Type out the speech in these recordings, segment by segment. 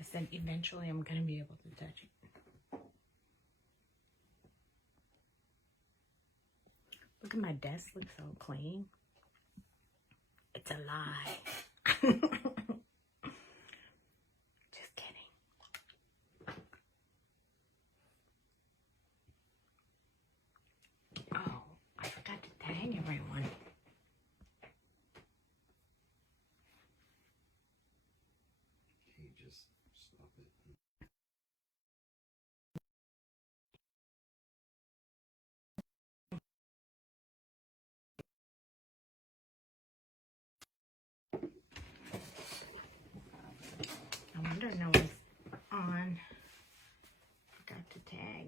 I said eventually I'm going to be able to touch it. Look at my desk, looks so clean. It's a lie. Just kidding. Oh, I forgot to tag everyone. Can you just stop it? I wonder no one's on. Forgot to tag.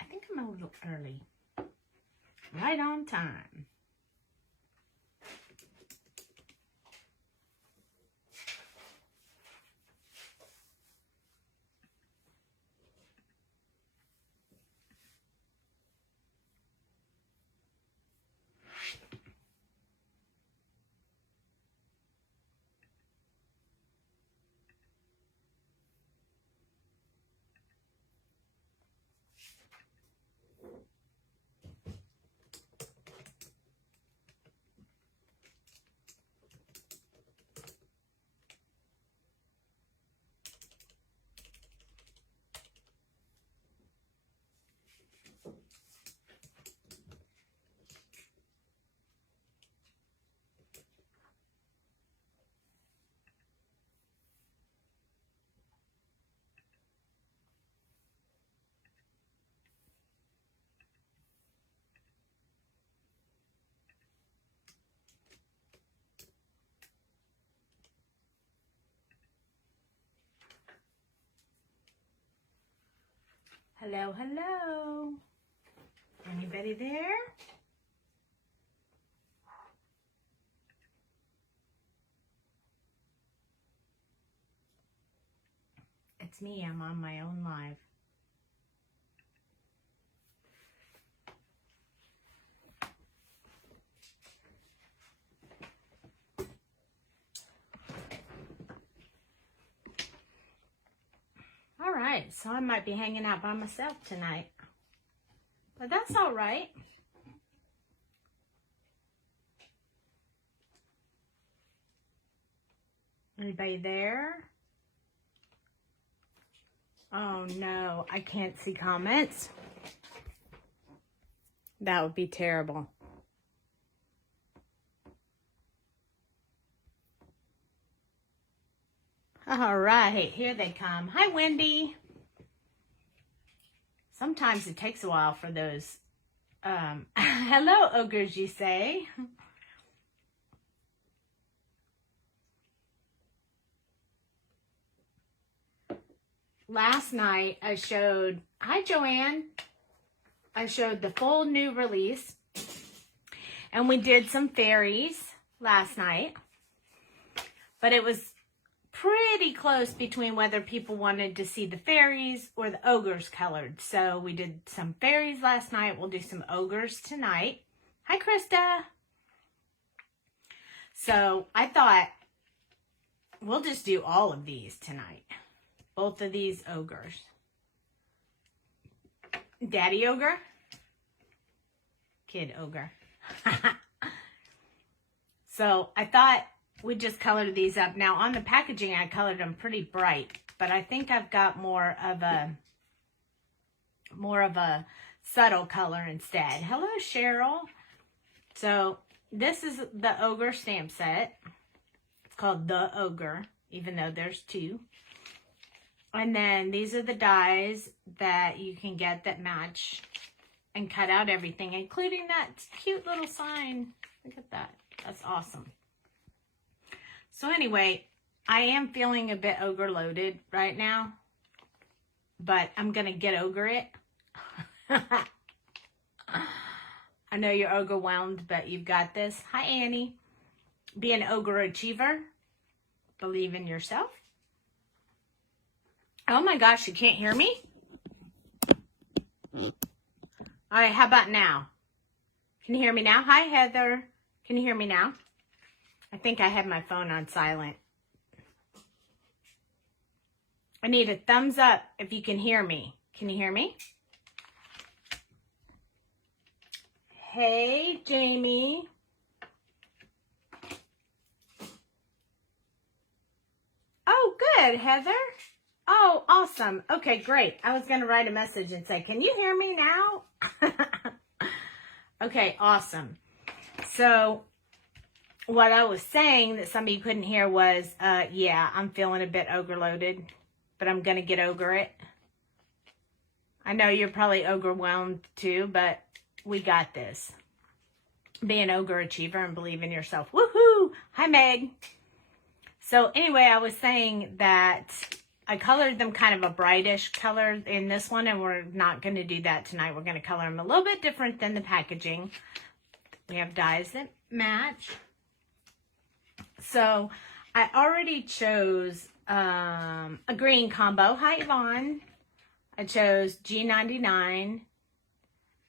I think I'm a little early. Right on time. Hello, hello. Anybody there? It's me. I'm on my own live. All right, so I might be hanging out by myself tonight, but that's all right. Anybody there? Oh no, I can't see comments. That would be terrible. All right, here they come. Hi, Wendy. Sometimes it takes a while for those. Hello, Ogres, you say. Last night I showed, hi Joanne, I showed the full new release, and we did some fairies last night, but it was pretty close between whether people wanted to see the fairies or the ogres colored. So we did some fairies last night. We'll do some ogres tonight. Hi, Krista. So I thought we'll just do all of these tonight. Both of these ogres. Daddy ogre. Kid ogre. So I thought we'd just color these up. Now on the packaging, I colored them pretty bright, but I think I've got more of a subtle color instead. Hello, Cheryl. So this is the Ogre Stamp Set. It's called the Ogre, even though there's two. And then these are the dies that you can get that match and cut out everything, including that cute little sign. Look at that. That's awesome. So anyway, I am feeling a bit ogre loaded right now, but I'm going to get ogre it. I know you're overwhelmed, but you've got this. Hi, Annie. Be an ogre achiever. Believe in yourself. Oh my gosh, you can't hear me? All right, how about now? Can you hear me now? Hi, Heather. Can you hear me now? I think I have my phone on silent. I need a thumbs up if you can hear me. Can you hear me? Hey, Jamie. Oh, good, Heather. Oh, awesome. Okay, great. I was going to write a message and say, can you hear me now? Okay, awesome. So what I was saying that some of you couldn't hear was, yeah, I'm feeling a bit ogre loaded, but I'm going to get over it. I know you're probably overwhelmed too, but we got this. Be an ogre achiever and believe in yourself. Woohoo! Hi, Meg. So anyway, I was saying that I colored them kind of a brightish color in this one, and we're not going to do that tonight. We're going to color them a little bit different than the packaging. We have dyes that match. So I already chose a green combo. Hi, Yvonne. I chose G99,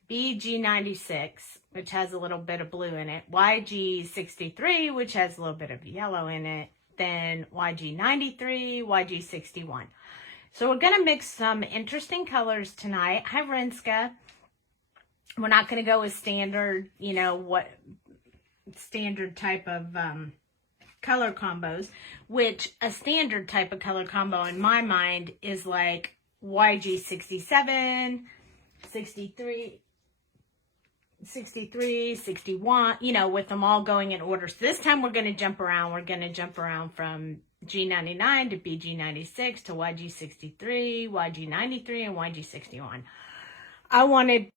BG96, which has a little bit of blue in it, YG63, which has a little bit of yellow in it, then YG93, YG61. So we're going to mix some interesting colors tonight. Hi, Renska. We're not going to go with standard, you know, what standard type of color combos, which a standard type of color combo in my mind is like YG67, 63, 61, you know, with them all going in order. So this time we're going to jump around. We're going to jump around from G99 to BG96 to YG63, YG93, and YG61. I wanted,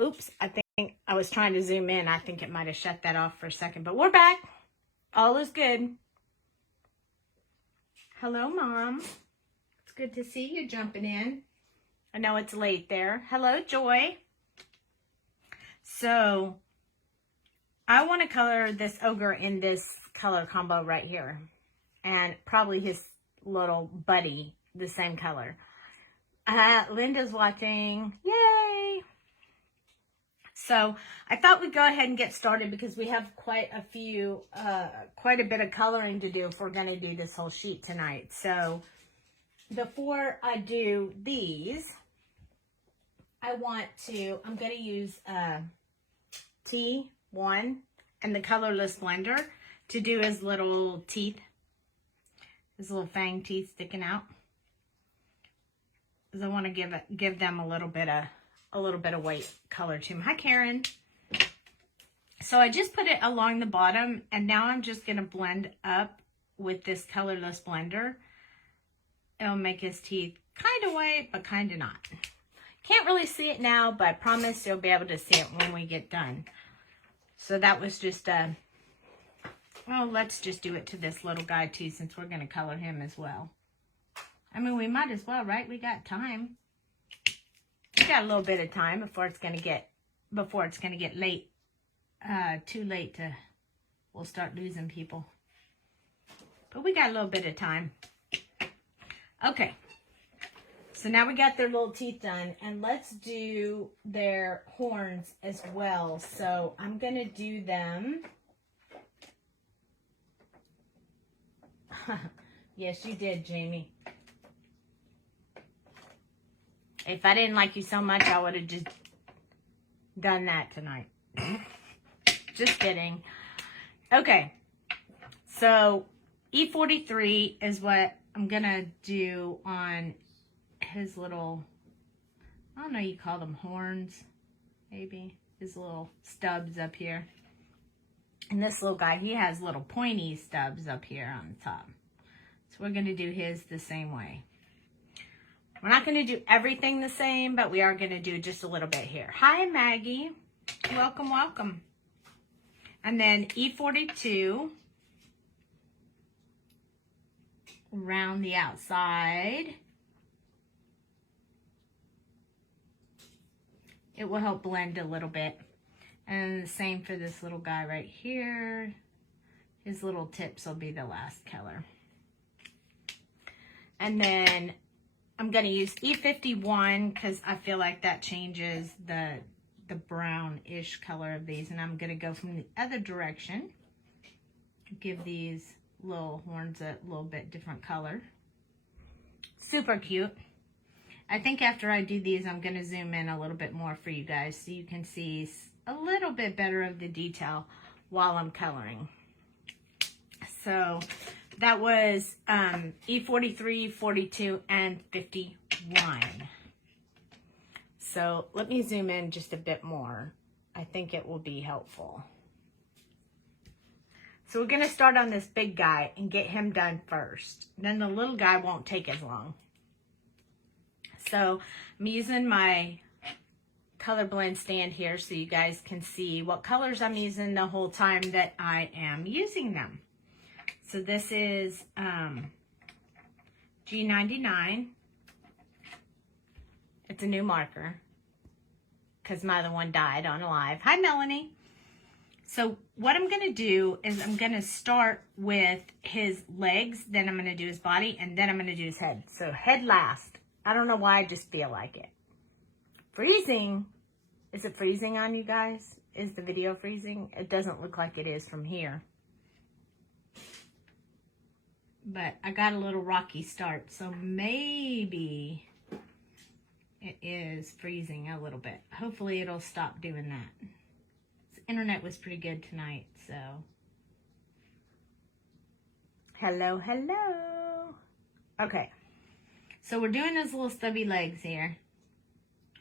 oops, I think I was trying to zoom in. I think it might have shut that off for a second, but we're back. All is good. Hello, Mom. It's good to see you jumping in. I know it's late there. Hello, Joy. So I want to color this ogre in this color combo right here, and probably his little buddy the same color. Linda's watching. Yay! So I thought we'd go ahead and get started because we have quite a bit of coloring to do if we're going to do this whole sheet tonight. So before I do these, I'm going to use T1 and the colorless blender to do his little teeth, his little fang teeth sticking out. Because I want to give them a little bit of white color to them. Hi, Karen. So I just put it along the bottom, and now I'm just going to blend up with this colorless blender. It'll make his teeth kind of white, but kind of not. Can't really see it now, but I promise you'll be able to see it when we get done. So that was just well, let's just do it to this little guy too, since we're going to color him as well. I mean, we might as well, right? We got time. We got a little bit of time before it's going to get late. Too late to, we'll start losing people. But we got a little bit of time. Okay. So now we got their little teeth done, and let's do their horns as well. So I'm going to do them. Yes, you did, Jamie. If I didn't like you so much, I would have just done that tonight. Just kidding. Okay. So E43 is what I'm going to do on his little, I don't know, you call them horns, maybe. His little stubs up here. And this little guy, he has little pointy stubs up here on the top. So we're going to do his the same way. We're not going to do everything the same, but we are going to do just a little bit here. Hi, Maggie. Welcome, welcome. And then E42 around the outside. It will help blend a little bit. And the same for this little guy right here. His little tips will be the last color. And then I'm going to use E51 because I feel like that changes the the brownish color of these, and I'm going to go from the other direction. Give these little horns a little bit different color. Super cute. I think after I do these, I'm going to zoom in a little bit more for you guys so you can see a little bit better of the detail while I'm coloring. So that was E43, 42, and 51. So let me zoom in just a bit more. I think it will be helpful. So we're going to start on this big guy and get him done first. Then the little guy won't take as long. So I'm using my color blend stand here so you guys can see what colors I'm using the whole time that I am using them. So this is G99. It's a new marker because my other one died on Alive. Hi, Melanie. So what I'm going to do is I'm going to start with his legs, then I'm going to do his body, and then I'm going to do his head. So head last. I don't know why, I just feel like it. Freezing. Is it freezing on you guys? Is the video freezing? It doesn't look like it is from here. But I got a little rocky start, so maybe it is freezing a little bit. Hopefully it'll stop doing that. The internet was pretty good tonight, so. Hello, hello. Okay, so we're doing his little stubby legs here.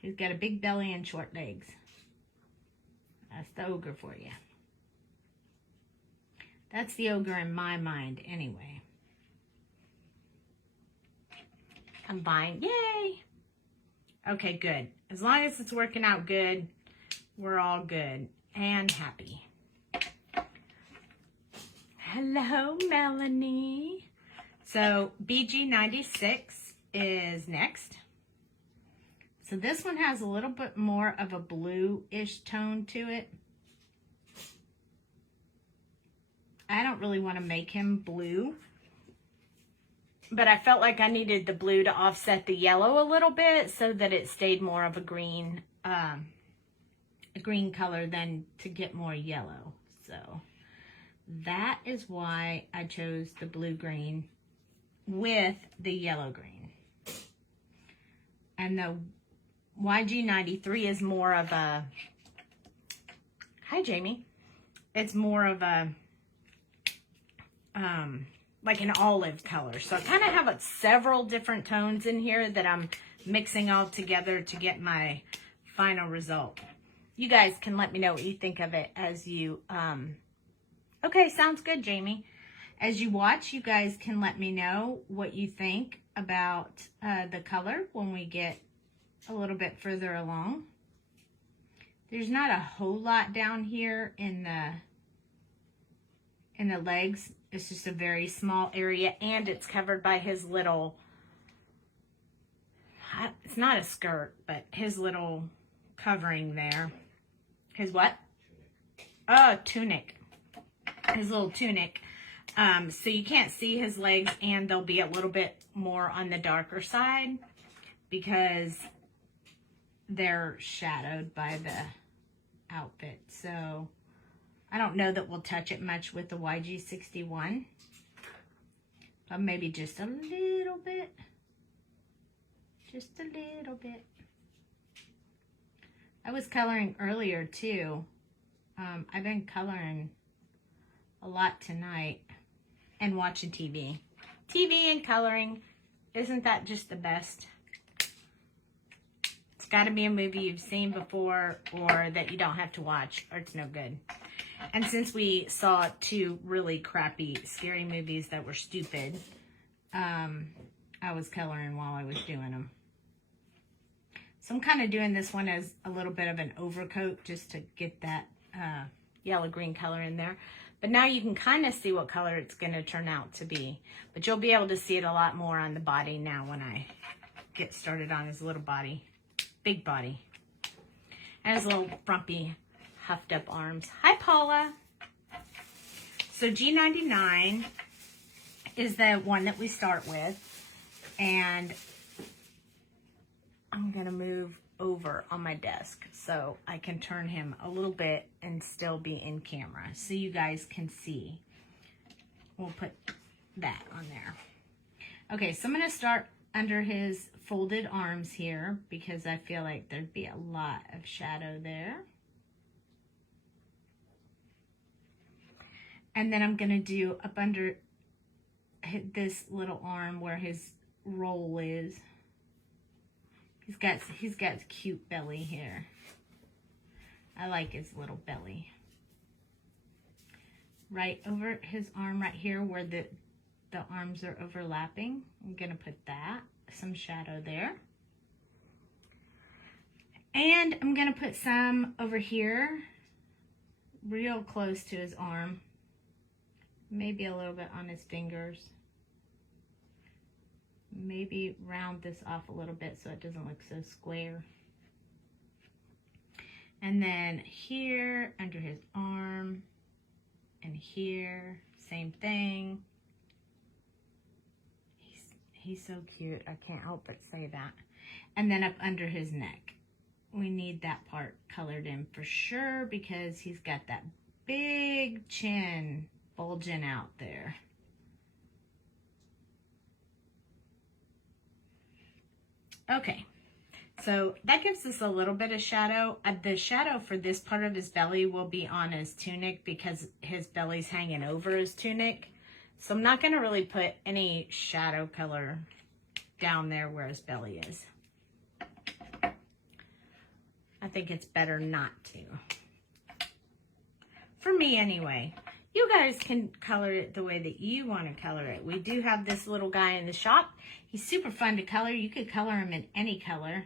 He's got a big belly and short legs. That's the ogre for you. That's the ogre in my mind anyway. Combine, yay! Okay, good. As long as it's working out good, we're all good and happy. Hello, Melanie. So BG96 is next. So this one has a little bit more of a blue-ish tone to it. I don't really want to make him blue, but I felt like I needed the blue to offset the yellow a little bit so that it stayed more of a green color than to get more yellow. So that is why I chose the blue-green with the yellow-green. And the YG93 is more of a, hi Jamie, it's more of a, like an olive color. So I kind of have several different tones in here that I'm mixing all together to get my final result. You guys can let me know what you think of it as you, okay, sounds good, Jamie. As you watch, you guys can let me know what you think about the color when we get a little bit further along. There's not a whole lot down here in the legs. It's just a very small area, and it's covered by his little, it's not a skirt, but his little covering there. His what? Oh, tunic. His little tunic. So you can't see his legs, and they'll be a little bit more on the darker side because they're shadowed by the outfit. So I don't know that we'll touch it much with the YG61, but maybe just a little bit. Just a little bit. I was coloring earlier too. I've been coloring a lot tonight and watching TV. TV and coloring, isn't that just the best? It's got to be a movie you've seen before or that you don't have to watch, or it's no good. And since we saw 2 really crappy, scary movies that were stupid, I was coloring while I was doing them. So I'm kind of doing this one as a little bit of an overcoat just to get that yellow-green color in there. But now you can kind of see what color it's going to turn out to be. But you'll be able to see it a lot more on the body now when I get started on his little body, big body. And his little frumpy, huffed up arms. Hi, Paula. So G99 is the one that we start with. And I'm going to move over on my desk so I can turn him a little bit and still be in camera so you guys can see. We'll put that on there. Okay, so I'm going to start under his folded arms here because I feel like there'd be a lot of shadow there. And then I'm going to do up under this little arm where his roll is. He's got cute belly here. I like his little belly. Right over his arm right here where the arms are overlapping. I'm gonna put that, some shadow there. And I'm gonna put some over here, real close to his arm. Maybe a little bit on his fingers. Maybe round this off a little bit so it doesn't look so square. And then here under his arm and here, same thing. He's so cute. I can't help but say that. And then up under his neck. We need that part colored in for sure because he's got that big chin bulging out there. Okay, so that gives us a little bit of shadow. The shadow for this part of his belly will be on his tunic because his belly's hanging over his tunic. So I'm not going to really put any shadow color down there where his belly is. I think it's better not to. For me anyway. You guys can color it the way that you want to color it. We do have this little guy in the shop. He's super fun to color. You could color him in any color.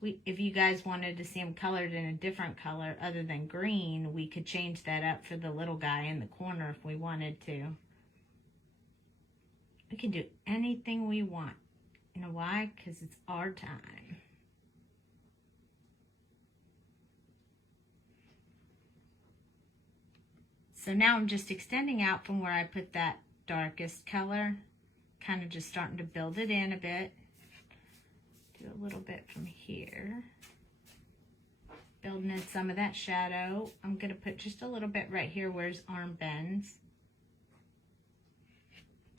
If you guys wanted to see him colored in a different color other than green, we could change that up for the little guy in the corner if we wanted to. We can do anything we want. You know why? Because it's our time. So now I'm just extending out from where I put that darkest color, kind of just starting to build it in a bit. Do a little bit from here. Building in some of that shadow. I'm going to put just a little bit right here where his arm bends.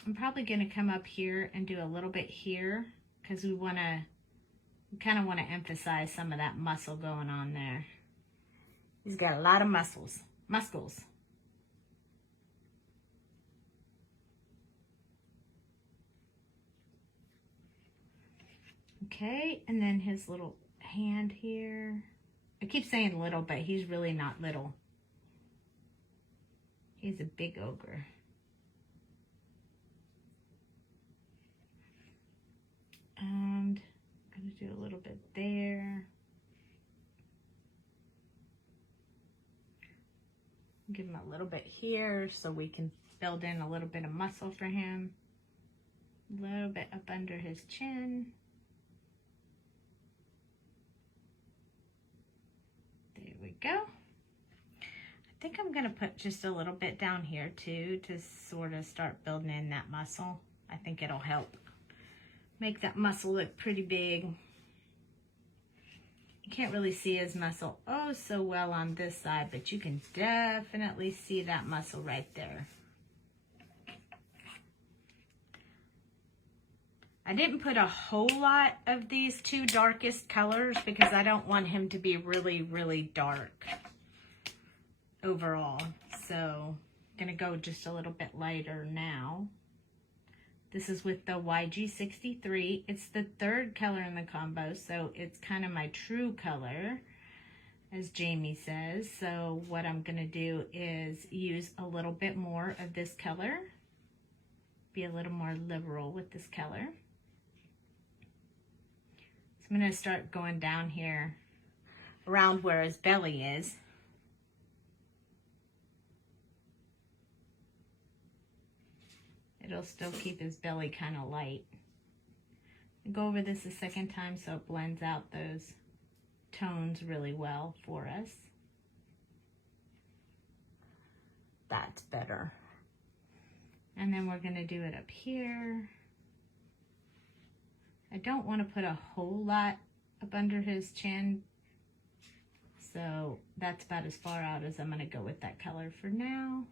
I'm probably going to come up here and do a little bit here because we kind of want to emphasize some of that muscle going on there. He's got a lot of muscles. Okay, and then his little hand here. I keep saying little, but he's really not little. He's a big ogre. And I'm going to do a little bit there. Give him a little bit here so we can build in a little bit of muscle for him. A little bit up under his chin. There we go. I think I'm going to put just a little bit down here too to sort of start building in that muscle. I think it'll help make that muscle look pretty big. You can't really see his muscle oh so well on this side, but you can definitely see that muscle right there. I didn't put a whole lot of these two darkest colors because I don't want him to be really, really dark overall. So I'm going to go just a little bit lighter now. This is with the YG63. It's the third color in the combo, so it's kind of my true color, as Jamie says. So what I'm going to do is use a little bit more of this color. Be a little more liberal with this color. So I'm going to start going down here around where his belly is. It'll still keep his belly kind of light. I'll go over this a second time so it blends out those tones really well for us. That's better. And then we're going to do it up here. I don't want to put a whole lot up under his chin. So that's about as far out as I'm going to go with that color for now.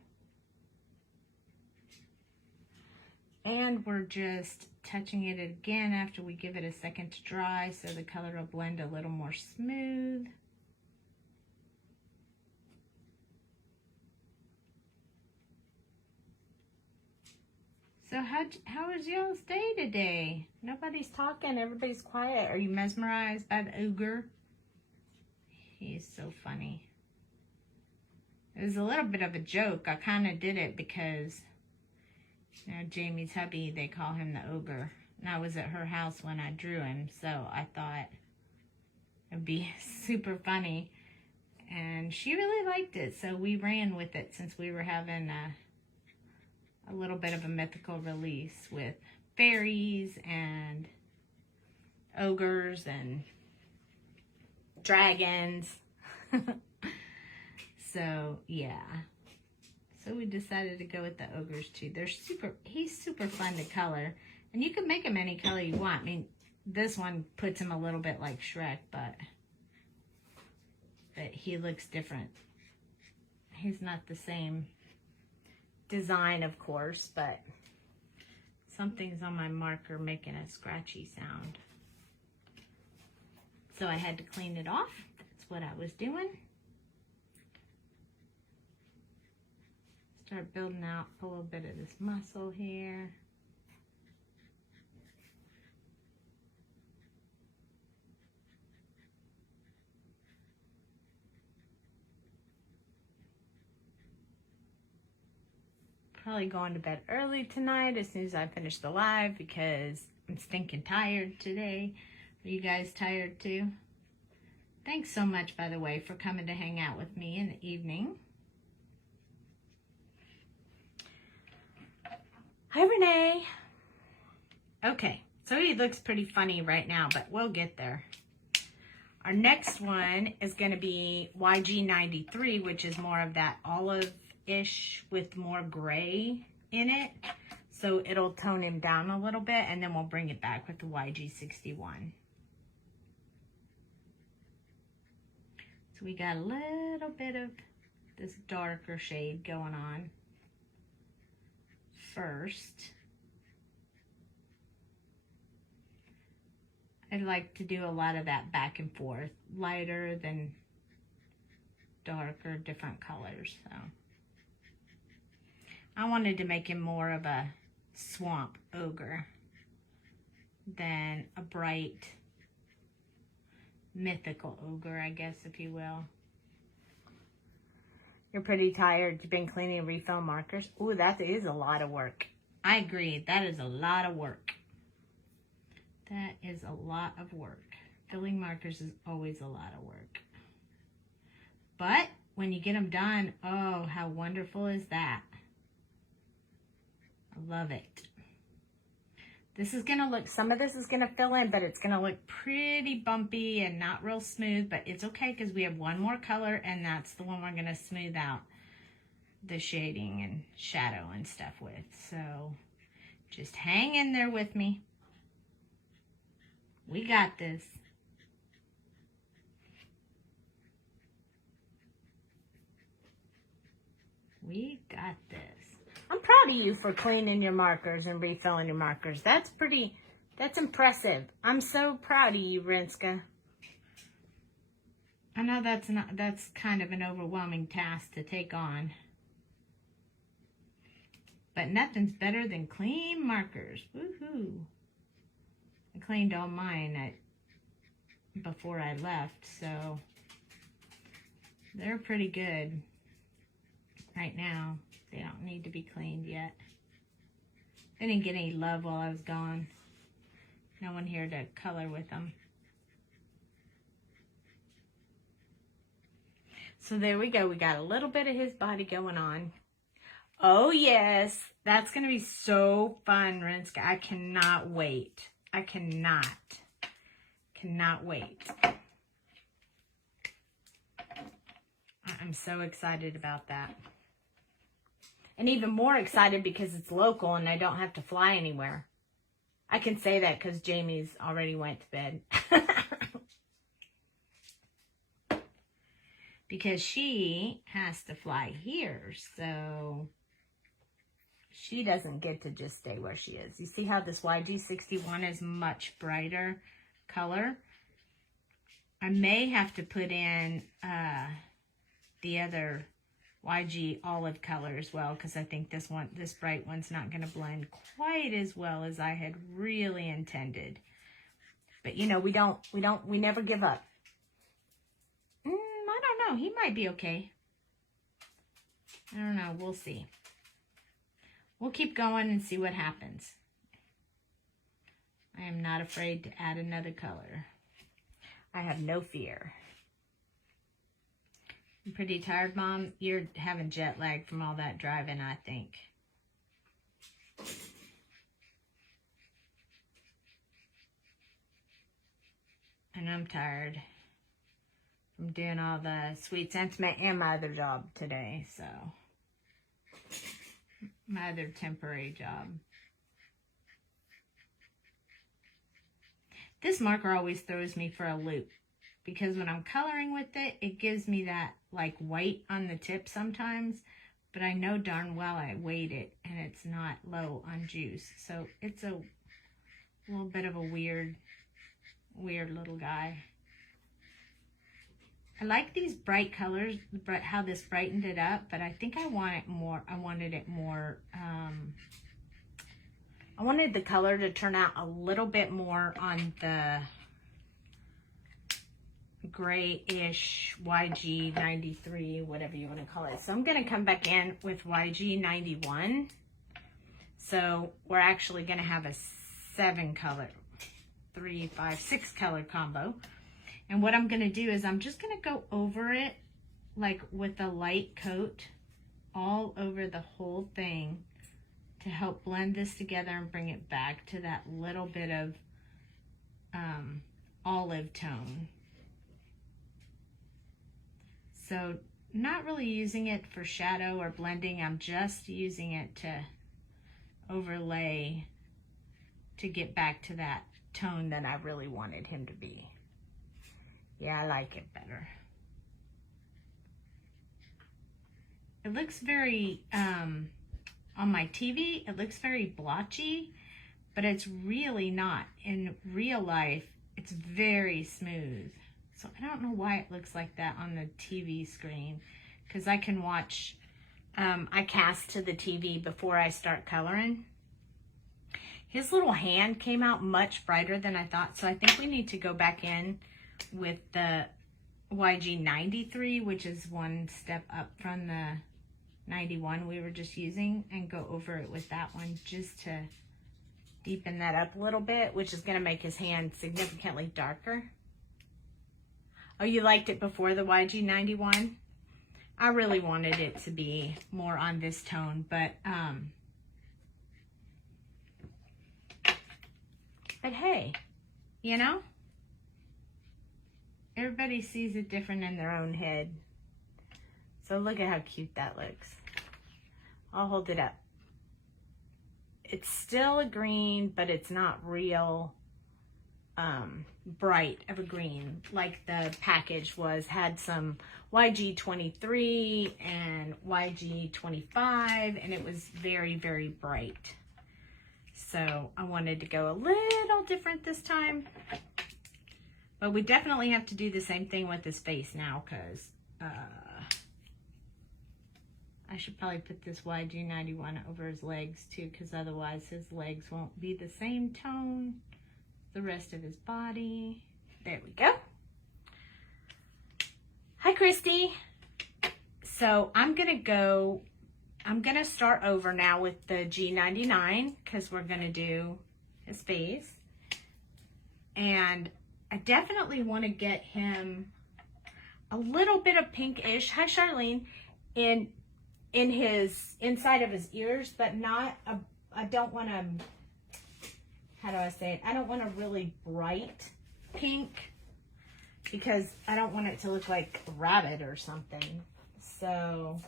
And we're just touching it again after we give it a second to dry so the color will blend a little more smooth. So how was y'all's day today? Nobody's talking, everybody's quiet. Are you mesmerized by the ogre? He's so funny. It was a little bit of a joke. I kind of did it because, you know, Jamie's hubby, they call him the ogre. And I was at her house when I drew him, so I thought it'd be super funny. And she really liked it, so we ran with it since we were having a little bit of a mythical release with fairies and ogres and dragons. So yeah, so we decided to go with the ogres too. He's super fun to color, and you can make him any color you want. I mean, this one puts him a little bit like Shrek, but he looks different. He's not the same design, of course, but something's on my marker making a scratchy sound. So I had to clean it off. That's what I was doing. Start building out a little bit of this muscle here. Probably going to bed early tonight as soon as I finish the live because I'm stinking tired today. Are you guys tired too? Thanks so much, by the way, for coming to hang out with me in the evening. Hi, Renee. Okay, so he looks pretty funny right now, but we'll get there. Our next one is going to be YG93, which is more of that olive-ish with more gray in it. So it'll tone him down a little bit, and then we'll bring it back with the YG61. So we got a little bit of this darker shade going on first. I like to do a lot of that back and forth, lighter than darker, different colors. So I wanted to make him more of a swamp ogre than a bright mythical ogre, I guess, if you will. You're pretty tired. You've been cleaning refill markers. Ooh, that is a lot of work. I agree. That is a lot of work. That is a lot of work. Filling markers is always a lot of work. But when you get them done, oh, how wonderful is that? I love it. This is going to look, some of this is going to fill in, but it's going to look pretty bumpy and not real smooth, but it's okay because we have one more color, and that's the one we're going to smooth out the shading and shadow and stuff with. So just hang in there with me. We got this. We got this. I'm proud of you for cleaning your markers and refilling your markers. That's impressive. I'm so proud of you, Rinska. I know that's kind of an overwhelming task to take on. But nothing's better than clean markers. Woohoo. I cleaned all mine before I left, so they're pretty good right now. They don't need to be cleaned yet. They didn't get any love while I was gone. No one here to color with them. So there we go. We got a little bit of his body going on. Oh yes, that's going to be so fun, Rinska. I cannot wait. I cannot wait. I'm so excited about that. And even more excited because it's local and I don't have to fly anywhere. I can say that because Jamie's already went to bed. because she has to fly here. So she doesn't get to just stay where she is. You see how this YG61 is much brighter color? I may have to put in the other YG olive color as well, because I think this bright one's not going to blend quite as well as I had really intended. But you know, we never give up. I don't know. He might be okay. I don't know. We'll see. We'll keep going and see what happens. I am not afraid to add another color. I have no fear. I'm pretty tired, Mom. You're having jet lag from all that driving, I think. And I'm tired from doing all the sweet sentiment and my other job today, so. My other temporary job. This marker always throws me for a loop, because when I'm coloring with it, it gives me that like white on the tip sometimes, but I know darn well I weighed it and it's not low on juice. So it's a little bit of a weird little guy. I like these bright colors, how this brightened it up, but I think I wanted it more, I wanted the color to turn out a little bit more on the grayish YG93, whatever you want to call it. So I'm going to come back in with YG91. So we're actually going to have a 7 color, 3, 5, 6 color combo. And what I'm going to do is I'm just going to go over it like with a light coat all over the whole thing to help blend this together and bring it back to that little bit of olive tone. So not really using it for shadow or blending. I'm just using it to overlay to get back to that tone that I really wanted him to be. Yeah, I like it better. It looks very, on my TV, it looks very blotchy, but it's really not. In real life, it's very smooth. So I don't know why it looks like that on the TV screen, because I can watch, I cast to the TV before I start coloring. His little hand came out much brighter than I thought, so I think we need to go back in with the YG93, which is one step up from the 91 we were just using, and go over it with that one just to deepen that up a little bit, which is going to make his hand significantly darker. Oh, you liked it before the YG91? I really wanted it to be more on this tone, but hey, you know, everybody sees it different in their own head. So look at how cute that looks. I'll hold it up. It's still a green, but it's not real bright of a green like the package was. Had some YG23 and YG25, and it was very, very bright. So I wanted to go a little different this time. But we definitely have to do the same thing with his face now, because I should probably put this YG91 over his legs too, because otherwise his legs won't be the same tone as the rest of his body. There we go. Hi, Christy. So I'm going to start over now with the G99, because we're going to do his face. And I definitely want to get him a little bit of pinkish, hi Charlene, in his inside of his ears, but not a, I don't want to, how do I say it? I don't want a really bright pink, because I don't want it to look like a rabbit or something. So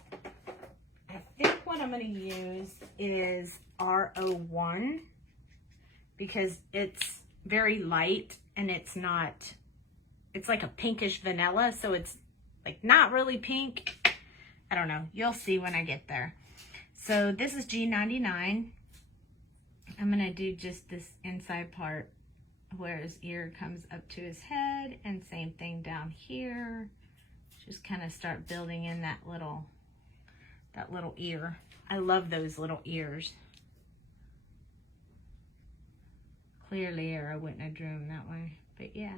I think what I'm going to use is R01, because it's very light and it's not, it's like a pinkish vanilla, so it's like not really pink. I don't know. You'll see when I get there. So this is G99. I'm going to do just this inside part where his ear comes up to his head, and same thing down here. Just kind of start building in that little ear. I love those little ears. Clearly, or I wouldn't have drew him that way. But yeah,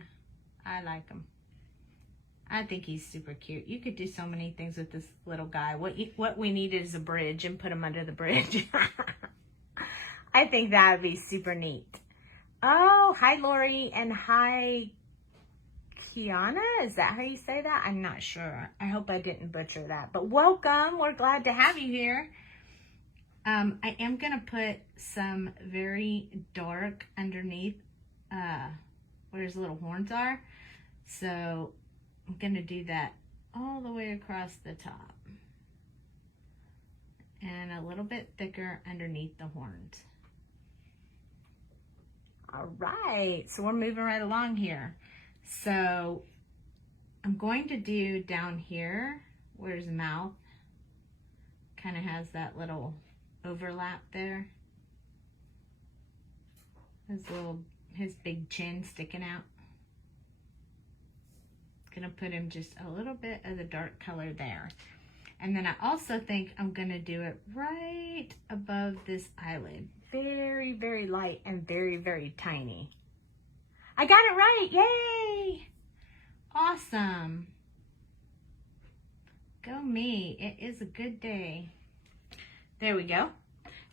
I like him. I think he's super cute. You could do so many things with this little guy. What we need is a bridge, and put him under the bridge. I think that would be super neat. Oh, hi Lori, and hi Kiana. Is that how you say that? I'm not sure. I hope I didn't butcher that. But welcome. We're glad to have you here. I am going to put some very dark underneath where his little horns are. So I'm going to do that all the way across the top. And a little bit thicker underneath the horns. All right, so we're moving right along here. So I'm going to do down here where his mouth kind of has that little overlap there. His big chin sticking out. Gonna put him just a little bit of the dark color there. And then I also think I'm gonna do it right above this eyelid. Very, very light and very, very tiny. I got it right, yay! Awesome. Go me, it is a good day. There we go.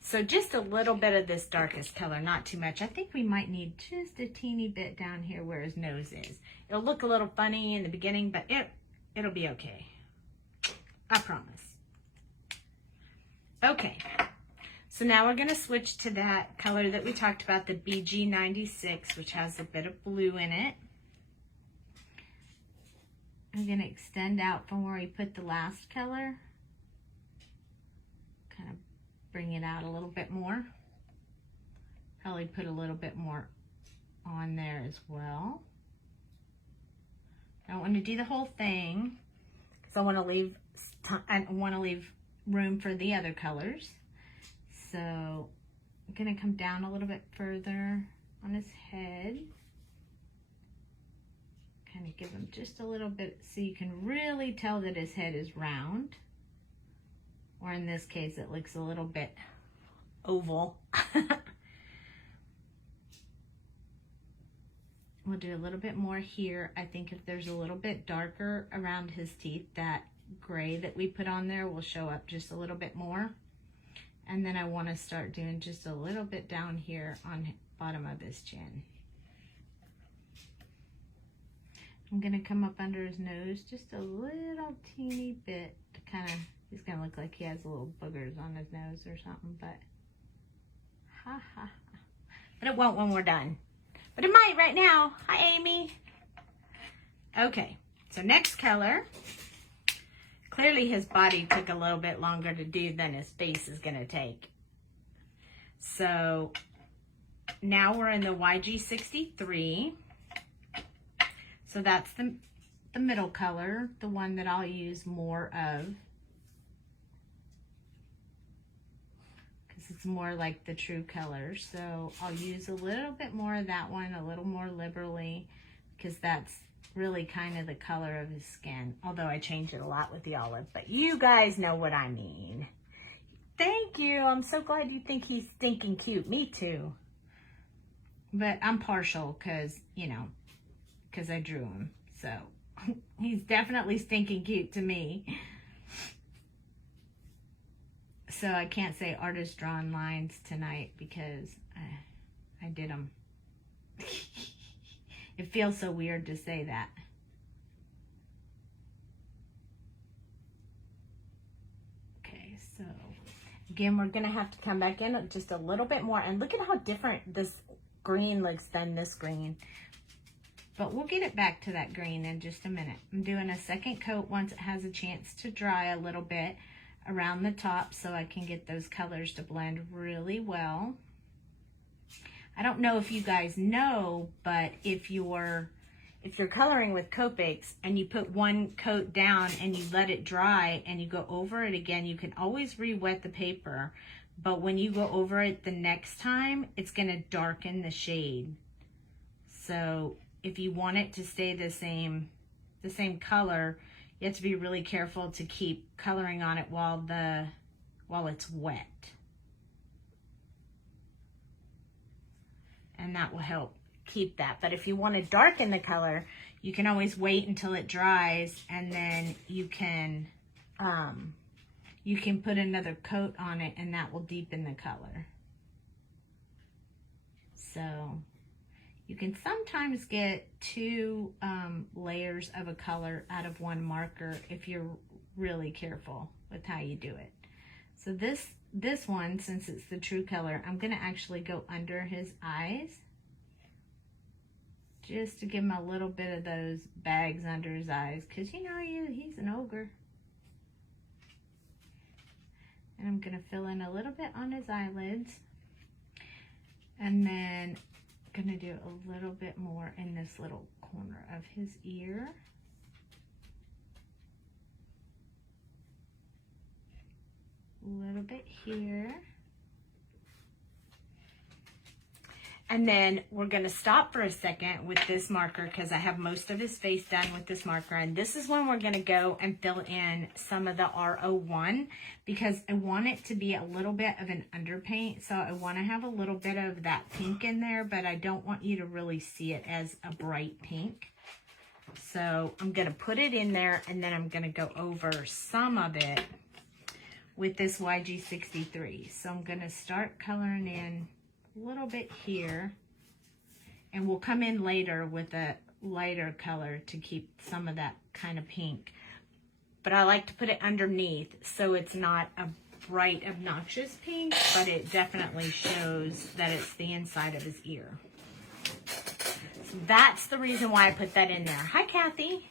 So just a little bit of this darkest color, not too much. I think we might need just a teeny bit down here where his nose is. It'll look a little funny in the beginning, but it'll be okay. I promise. Okay, so now we're going to switch to that color that we talked about, the BG96, which has a bit of blue in it. I'm going to extend out from where we put the last color. Kind of bring it out a little bit more. Probably put a little bit more on there as well. I don't want to do the whole thing because I want to leave room for the other colors. So I'm going to come down a little bit further on his head. Kind of give him just a little bit so you can really tell that his head is round. Or in this case, it looks a little bit oval. We'll do a little bit more here. I think if there's a little bit darker around his teeth, that gray that we put on there will show up just a little bit more. And then I want to start doing just a little bit down here on the bottom of his chin. I'm going to come up under his nose just a little teeny bit to kind of, he's going to look like he has little boogers on his nose or something, but ha ha ha. But it won't when we're done. But it might right now. Hi, Amy. Okay, so next color. Clearly his body took a little bit longer to do than his face is going to take. So now we're in the YG63. So that's the middle color, the one that I'll use more of. It's more like the true color, so I'll use a little bit more of that one, a little more liberally, because that's really kind of the color of his skin, although I change it a lot with the olive, but you guys know what I mean. Thank you. I'm so glad you think he's stinking cute. Me too. But I'm partial because, you know, because I drew him, so he's definitely stinking cute to me. So I can't say artist drawn lines tonight because I did them. It feels so weird to say that. Okay, so again, we're gonna have to come back in just a little bit more. And look at how different this green looks than this green. But we'll get it back to that green in just a minute. I'm doing a second coat once it has a chance to dry a little bit around the top so I can get those colors to blend really well. I don't know if you guys know, but if if you're coloring with Copics and you put one coat down and you let it dry and you go over it again, you can always re-wet the paper. But when you go over it the next time, it's going to darken the shade. So if you want it to stay the same color, you have to be really careful to keep coloring on it while it's wet. And that will help keep that. But if you want to darken the color, you can always wait until it dries, and then you can put another coat on it, and that will deepen the color. So you can sometimes get 2 layers of a color out of one marker if you're really careful with how you do it. So this one, since it's the true color, I'm going to actually go under his eyes just to give him a little bit of those bags under his eyes, because you know he's an ogre. And I'm going to fill in a little bit on his eyelids, and then I'm going to do a little bit more in this little corner of his ear. A little bit here. And then we're going to stop for a second with this marker because I have most of his face done with this marker. And this is when we're going to go and fill in some of the R01 because I want it to be a little bit of an underpaint. So I want to have a little bit of that pink in there, but I don't want you to really see it as a bright pink. So I'm going to put it in there, and then I'm going to go over some of it with this YG63. So I'm going to start coloring in a little bit here, and we'll come in later with a lighter color to keep some of that kind of pink. But I like to put it underneath so it's not a bright, obnoxious pink, but it definitely shows that it's the inside of his ear. So that's the reason why I put that in there. Hi, Kathy.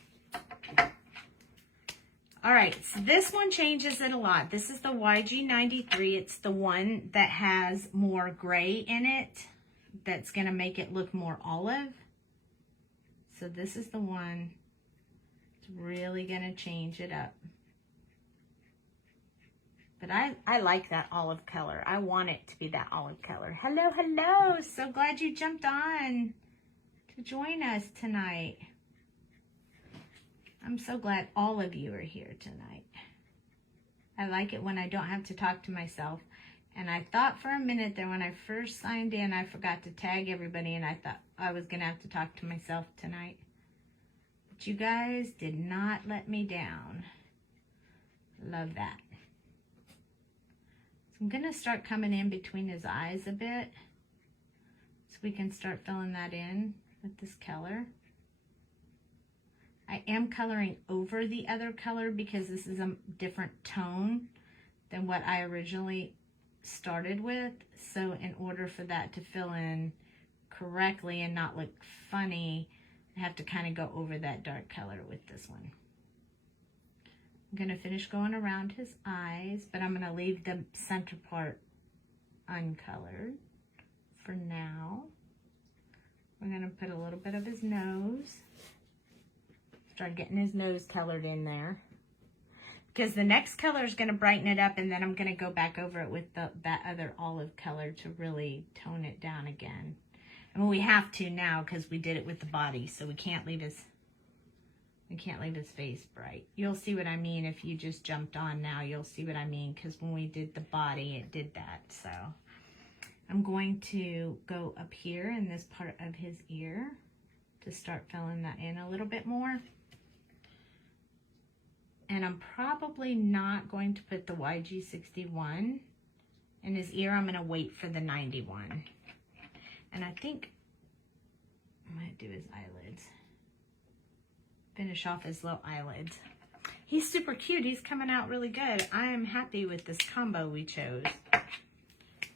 All right, so this one changes it a lot. This is the YG93. It's the one that has more gray in it. That's going to make it look more olive. So this is the one that's really going to change it up. But I like that olive color. I want it to be that olive color. Hello, hello. So glad you jumped on to join us tonight. I'm so glad all of you are here tonight. I like it when I don't have to talk to myself. And I thought for a minute there when I first signed in, I forgot to tag everybody, and I thought I was going to have to talk to myself tonight. But you guys did not let me down. Love that. So I'm going to start coming in between his eyes a bit so we can start filling that in with this color. I am coloring over the other color because this is a different tone than what I originally started with. So in order for that to fill in correctly and not look funny, I have to kind of go over that dark color with this one. I'm going to finish going around his eyes, but I'm going to leave the center part uncolored for now. We're going to put a little bit of his nose. Start getting his nose colored in there, because the next color is going to brighten it up, and then I'm going to go back over it with that other olive color to really tone it down again. I mean, we have to now because we did it with the body, so we can't leave his face bright. You'll see what I mean if you just jumped on now. You'll see what I mean, because when we did the body, it did that. So I'm going to go up here in this part of his ear to start filling that in a little bit more. And I'm probably not going to put the YG61 in his ear. I'm going to wait for the 91. And I think I might do his eyelids. Finish off his little eyelids. He's super cute. He's coming out really good. I am happy with this combo we chose.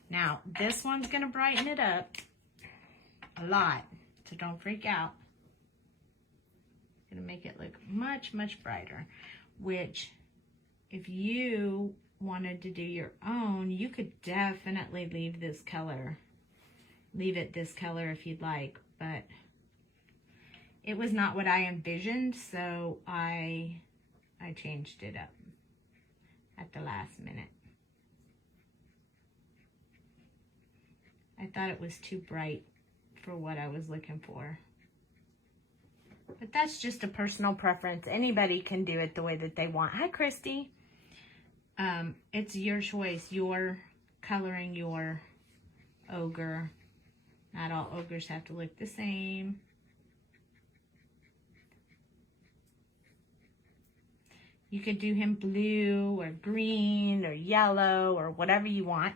Now, this one's going to brighten it up a lot, so don't freak out. Going to make it look much, much brighter. Which, if you wanted to do your own, you could definitely leave this color. Leave it this color if you'd like, but it was not what I envisioned, so I changed it up at the last minute. I thought it was too bright for what I was looking for. But that's just a personal preference. Anybody can do it the way that they want. Hi, Christy. It's your choice. You're coloring your ogre. Not all ogres have to look the same. You could do him blue or green or yellow or whatever you want.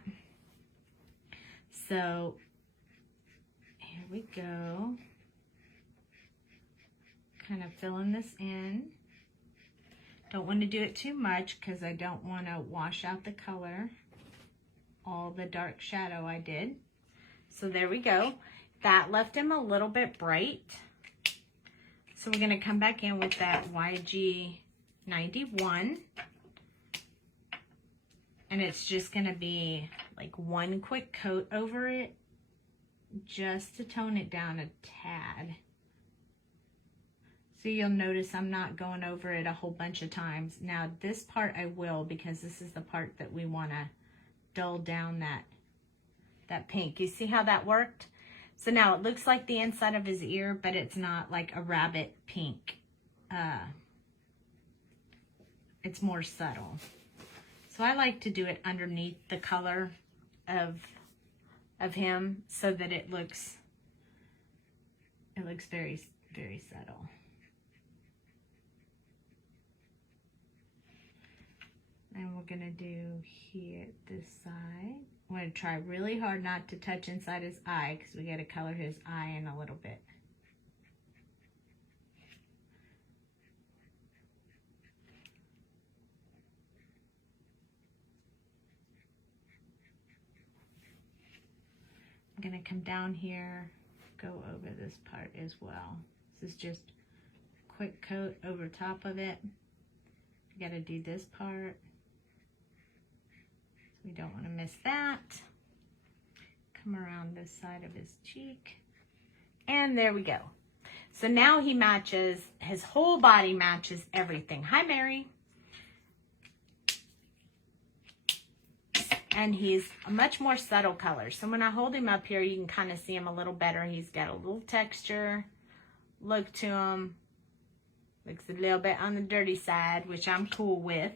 So here we go. Kind of filling this in. Don't want to do it too much because I don't want to wash out the color, all the dark shadow I did. So there we go. That left him a little bit bright. So we're going to come back in with that YG 91. And it's just going to be like one quick coat over it just to tone it down a tad. So you'll notice I'm not going over it a whole bunch of times. Now this part I will, because this is the part that we want to dull down that pink. You see how that worked? So now it looks like the inside of his ear, but it's not like a rabbit pink. It's more subtle. So I like to do it underneath the color of him so that it looks very, very subtle. And we're gonna do here this side. I'm gonna try really hard not to touch inside his eye because we gotta color his eye in a little bit. I'm gonna come down here, go over this part as well. This is just a quick coat over top of it. You gotta do this part. We don't want to miss that. Come around this side of his cheek. And there we go. So now he matches, his whole body matches everything. Hi, Mary. And he's a much more subtle color. So when I hold him up here, you can kind of see him a little better. He's got a little texture look to him. Looks a little bit on the dirty side, which I'm cool with.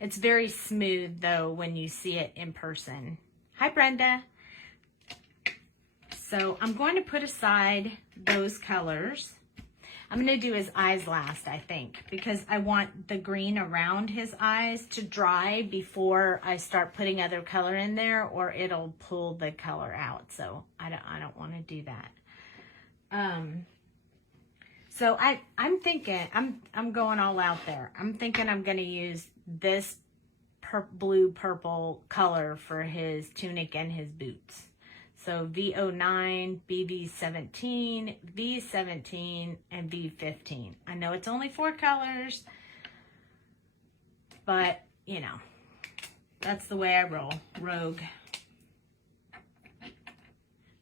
It's very smooth, though, when you see it in person. Hi, Brenda. So I'm going to put aside those colors. I'm going to do his eyes last, I think, because I want the green around his eyes to dry before I start putting other color in there, or it'll pull the color out. So I don't want to do that. So I'm thinking, I'm going all out there. I'm thinking I'm going to use this blue purple color for his tunic and his boots. So V09, BV17, V17, and V15. I know it's only 4 colors, but you know, that's the way I roll. Rogue.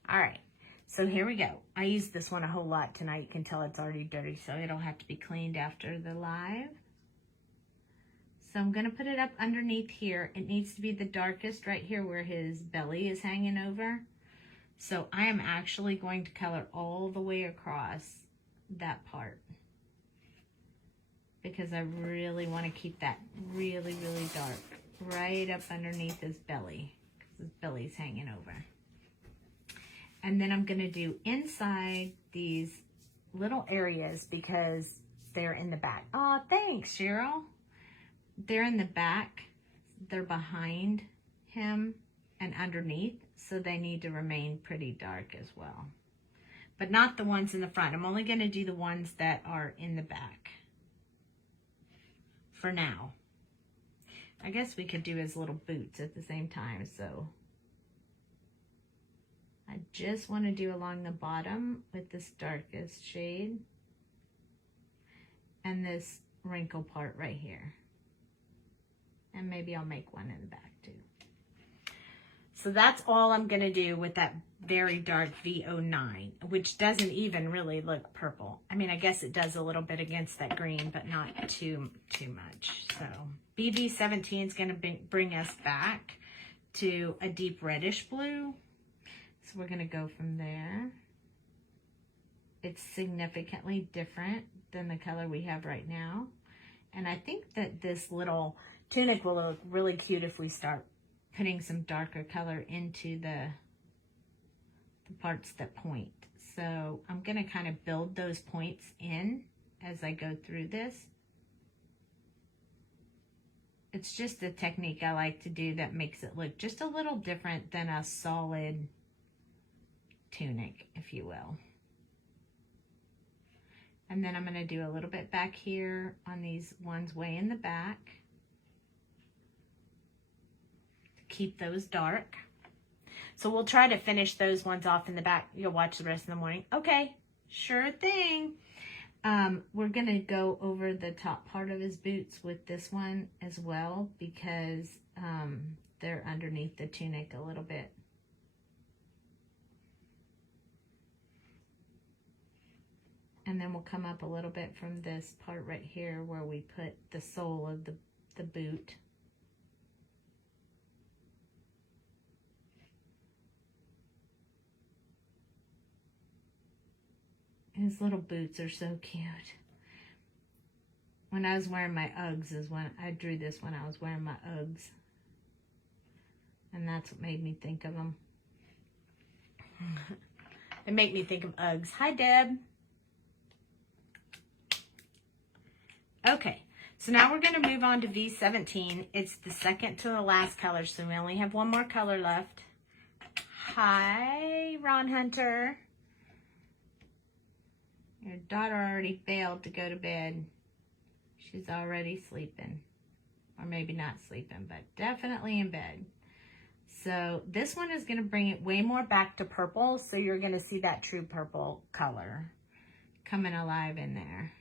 All right. So here we go. I used this one a whole lot tonight. You can tell it's already dirty, so it'll have to be cleaned after the live. So I'm going to put it up underneath here. It needs to be the darkest right here where his belly is hanging over. So I am actually going to color all the way across that part, because I really want to keep that really, really dark right up underneath his belly, because his belly's hanging over. And then I'm going to do inside these little areas because they're in the back. Oh, thanks, Cheryl. They're in the back. They're behind him and underneath, so they need to remain pretty dark as well. But not the ones in the front. I'm only going to do the ones that are in the back for now. I guess we could do his little boots at the same time, so I just want to do along the bottom with this darkest shade and this wrinkle part right here. And maybe I'll make one in the back too. So that's all I'm going to do with that very dark V09, which doesn't even really look purple. I mean, I guess it does a little bit against that green, but not too much. So BB17 is going to bring us back to a deep reddish blue. So we're going to go from there. It's significantly different than the color we have right now. And I think that this little tunic will look really cute if we start putting some darker color into the parts that point. So I'm going to kind of build those points in as I go through this. It's just a technique I like to do that makes it look just a little different than a solid tunic, if you will. And then I'm going to do a little bit back here on these ones way in the back. Keep those dark. So we'll try to finish those ones off in the back. You'll watch the rest of the morning. Okay, sure thing. We're going to go over the top part of his boots with this one as well because they're underneath the tunic a little bit. And then we'll come up a little bit from this part right here where we put the sole of the boot. His little boots are so cute. When I was wearing my Uggs is when I drew this when I was wearing my Uggs. And that's what made me think of them. It made me think of Uggs. Hi, Deb. Okay, so now we're going to move on to V17. It's the second to the last color, so we only have one more color left. Hi, Ron Hunter. Your daughter already failed to go to bed. She's already sleeping. Or maybe not sleeping, but definitely in bed. So this one is going to bring it way more back to purple, so you're going to see that true purple color coming alive in there.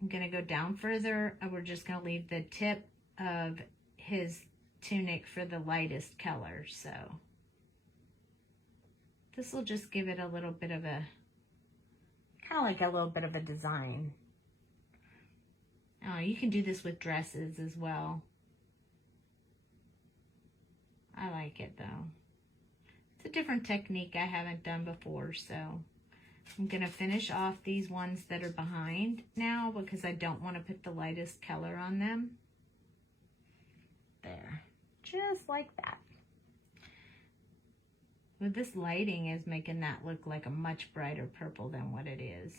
I'm going to go down further, and we're just going to leave the tip of his tunic for the lightest color. So this will just give it a little bit of a, kind of like a little bit of a design. Oh, you can do this with dresses as well. I like it though. It's a different technique I haven't done before, so I'm going to finish off these ones that are behind now because I don't want to put the lightest color on them. There. Just like that. But this lighting is making that look like a much brighter purple than what it is.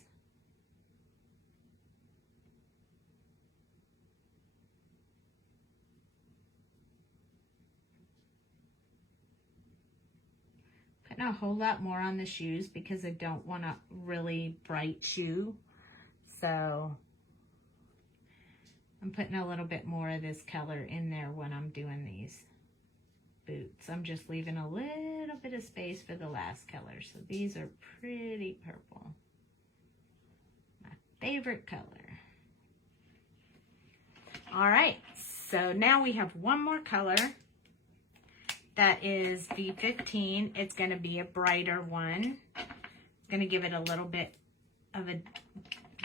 Putting a whole lot more on the shoes because I don't want a really bright shoe. So I'm putting a little bit more of this color in there when I'm doing these boots. I'm just leaving a little bit of space for the last color. So these are pretty purple. My favorite color. All right, so now we have one more color. That is V15. It's going to be a brighter one. I'm going to give it a little bit of a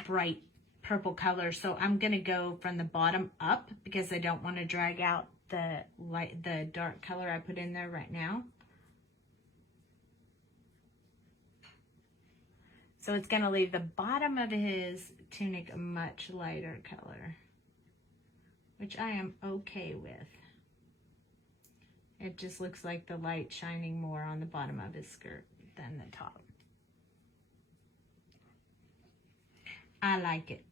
bright purple color. So I'm going to go from the bottom up because I don't want to drag out the dark color I put in there right now. So it's going to leave the bottom of his tunic a much lighter color, which I am okay with. It just looks like the light shining more on the bottom of his skirt than the top. I like it.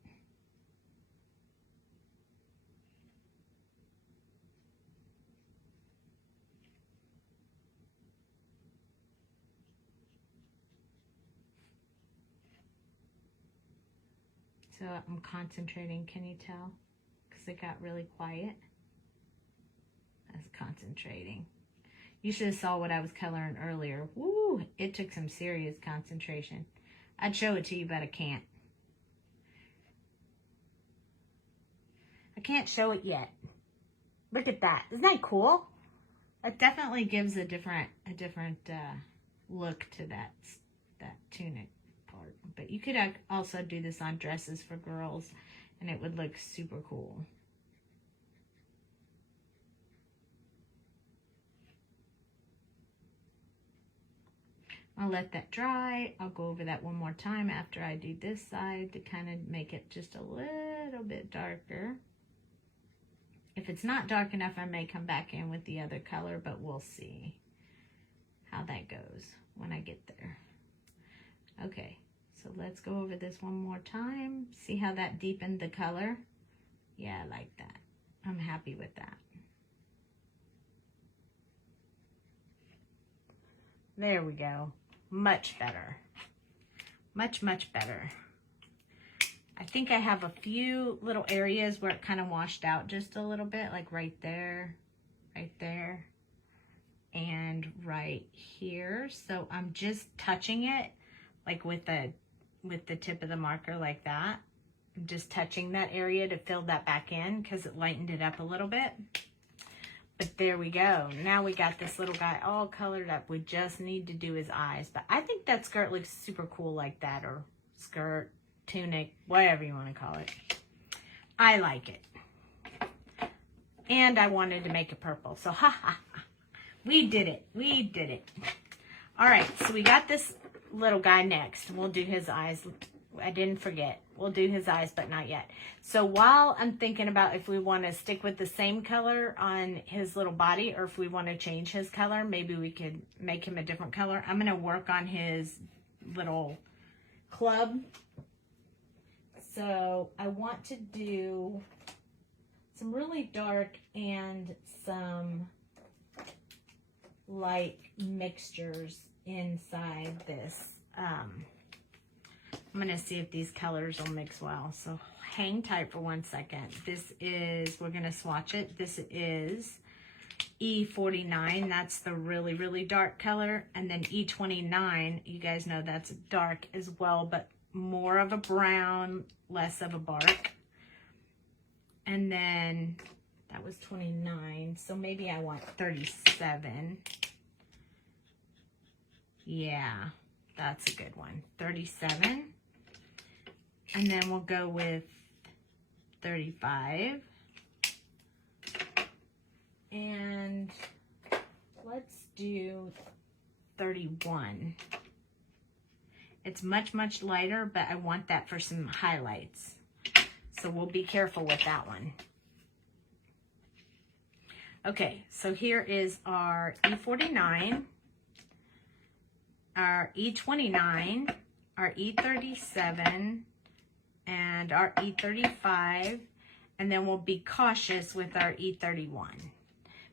So I'm concentrating, can you tell? Because it got really quiet. I was concentrating. You should have saw what I was coloring earlier. Woo! It took some serious concentration. I'd show it to you, but I can't. I can't show it yet. Look at that. Isn't that cool? It definitely gives a different look to that tunic part. But you could also do this on dresses for girls, and it would look super cool. I'll let that dry. I'll go over that one more time after I do this side to kind of make it just a little bit darker. If it's not dark enough, I may come back in with the other color, but we'll see how that goes when I get there. Okay, so let's go over this one more time. See how that deepened the color? Yeah, I like that. I'm happy with that. There we go. Much better. Much, much better. I think I have a few little areas where it kind of washed out just a little bit, like right there, and right here. So I'm just touching it like with the tip of the marker like that. I'm just touching that area to fill that back in because it lightened it up a little bit. But there we go. Now we got this little guy all colored up. We just need to do his eyes. But I think that skirt looks super cool like that, or skirt, tunic, whatever you want to call it. I like it. And I wanted to make it purple. So ha ha ha. We did it. We did it. All right. So we got this little guy next. We'll do his eyes. I didn't forget. We'll do his eyes, but not yet. So while I'm thinking about if we want to stick with the same color on his little body, or if we want to change his color, maybe we could make him a different color. I'm going to work on his little club. So I want to do some really dark and some light mixtures inside this. I'm going to see if these colors will mix well. So hang tight for 1 second. This is, we're going to swatch it. This is E49. That's the really, really dark color. And then E29, you guys know that's dark as well, but more of a brown, less of a bark. And then that was 29. So maybe I want 37. Yeah, that's a good one. 37. And then we'll go with 35. And let's do 31. It's much, much lighter, but I want that for some highlights. So we'll be careful with that one. Okay, so here is our E49, our E29, our E37, and our E35, and then we'll be cautious with our E31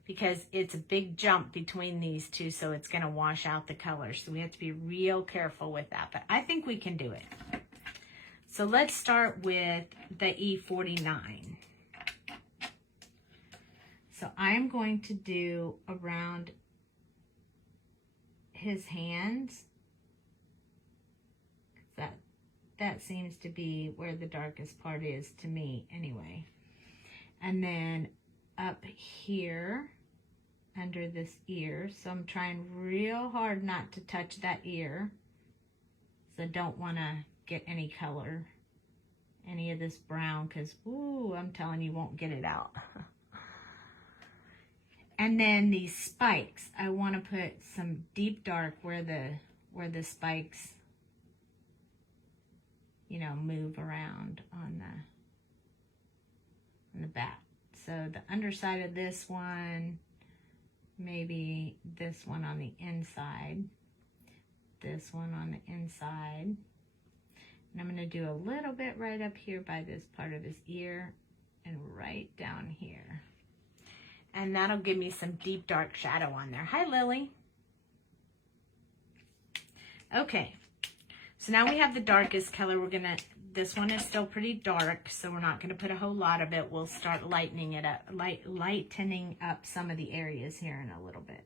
because it's a big jump between these two, so it's going to wash out the colors. So we have to be real careful with that, but I think we can do it. So let's start with the E49. So I'm going to do around his hands. That seems to be where the darkest part is to me anyway. And then up here under this ear. So I'm trying real hard not to touch that ear. So I don't want to get any color, any of this brown, because ooh, I'm telling you, won't get it out. And then these spikes, I want to put some deep dark where the spikes, you know, move around on the back. So the underside of this one, maybe this one on the inside, this one on the inside. And I'm going to do a little bit right up here by this part of his ear and right down here. And that'll give me some deep dark shadow on there. Hi, Lily. Okay. So now we have the darkest color. This one is still pretty dark, so we're not going to put a whole lot of it. We'll start lightening it up, lightening up some of the areas here in a little bit.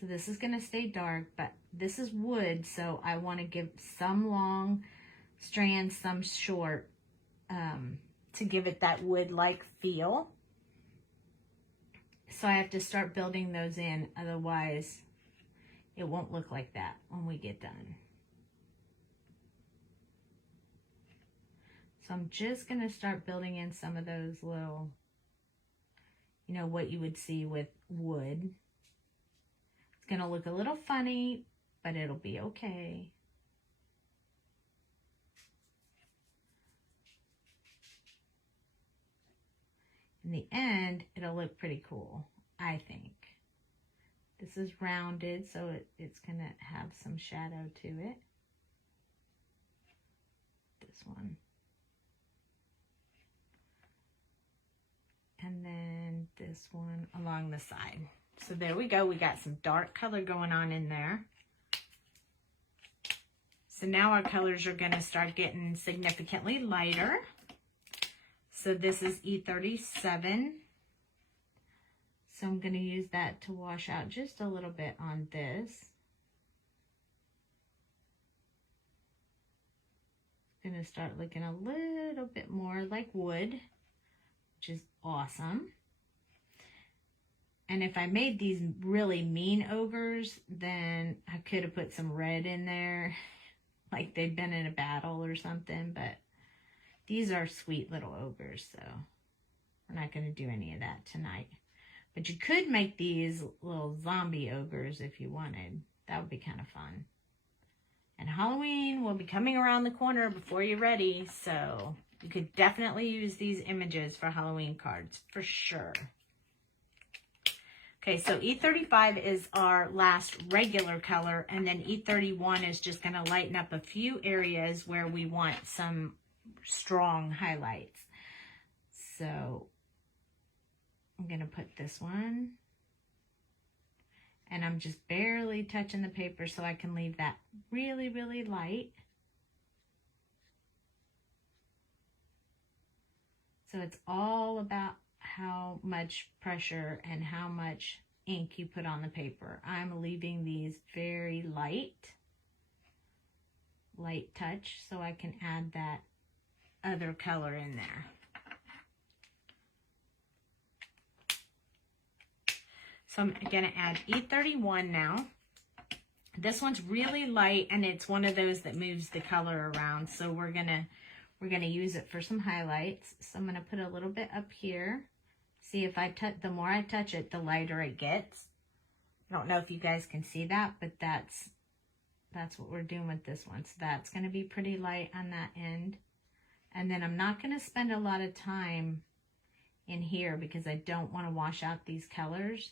So this is going to stay dark, but this is wood, so I want to give some long strands, some short, to give it that wood-like feel. So I have to start building those in, otherwise it won't look like that when we get done. So I'm just going to start building in some of those little, you know, what you would see with wood. It's going to look a little funny, but it'll be okay. In the end, it'll look pretty cool, I think. This is rounded, so it's going to have some shadow to it. This one. And then this one along the side. So there we go. We got some dark color going on in there. So now our colors are going to start getting significantly lighter. So this is E37. So I'm going to use that to wash out just a little bit on this. It's going to start looking a little bit more like wood, which is awesome. And if I made these really mean ogres, then I could have put some red in there, like they've been in a battle or something, but these are sweet little ogres, so we're not going to do any of that tonight. But you could make these little zombie ogres if you wanted. That would be kind of fun. And Halloween will be coming around the corner before you're ready, so you could definitely use these images for Halloween cards, for sure. Okay, so E35 is our last regular color, and then E31 is just going to lighten up a few areas where we want some strong highlights. So I'm going to put this one, and I'm just barely touching the paper so I can leave that really, really light. So it's all about how much pressure and how much ink you put on the paper. I'm leaving these very light touch so I can add that other color in there. So I'm going to add E31 now. This one's really light, and it's one of those that moves the color around. So we're gonna use it for some highlights. So I'm gonna put a little bit up here. See, if I touch, the more I touch it, the lighter it gets. I don't know if you guys can see that, but that's what we're doing with this one. So that's gonna be pretty light on that end. And then I'm not gonna spend a lot of time in here because I don't want to wash out these colors.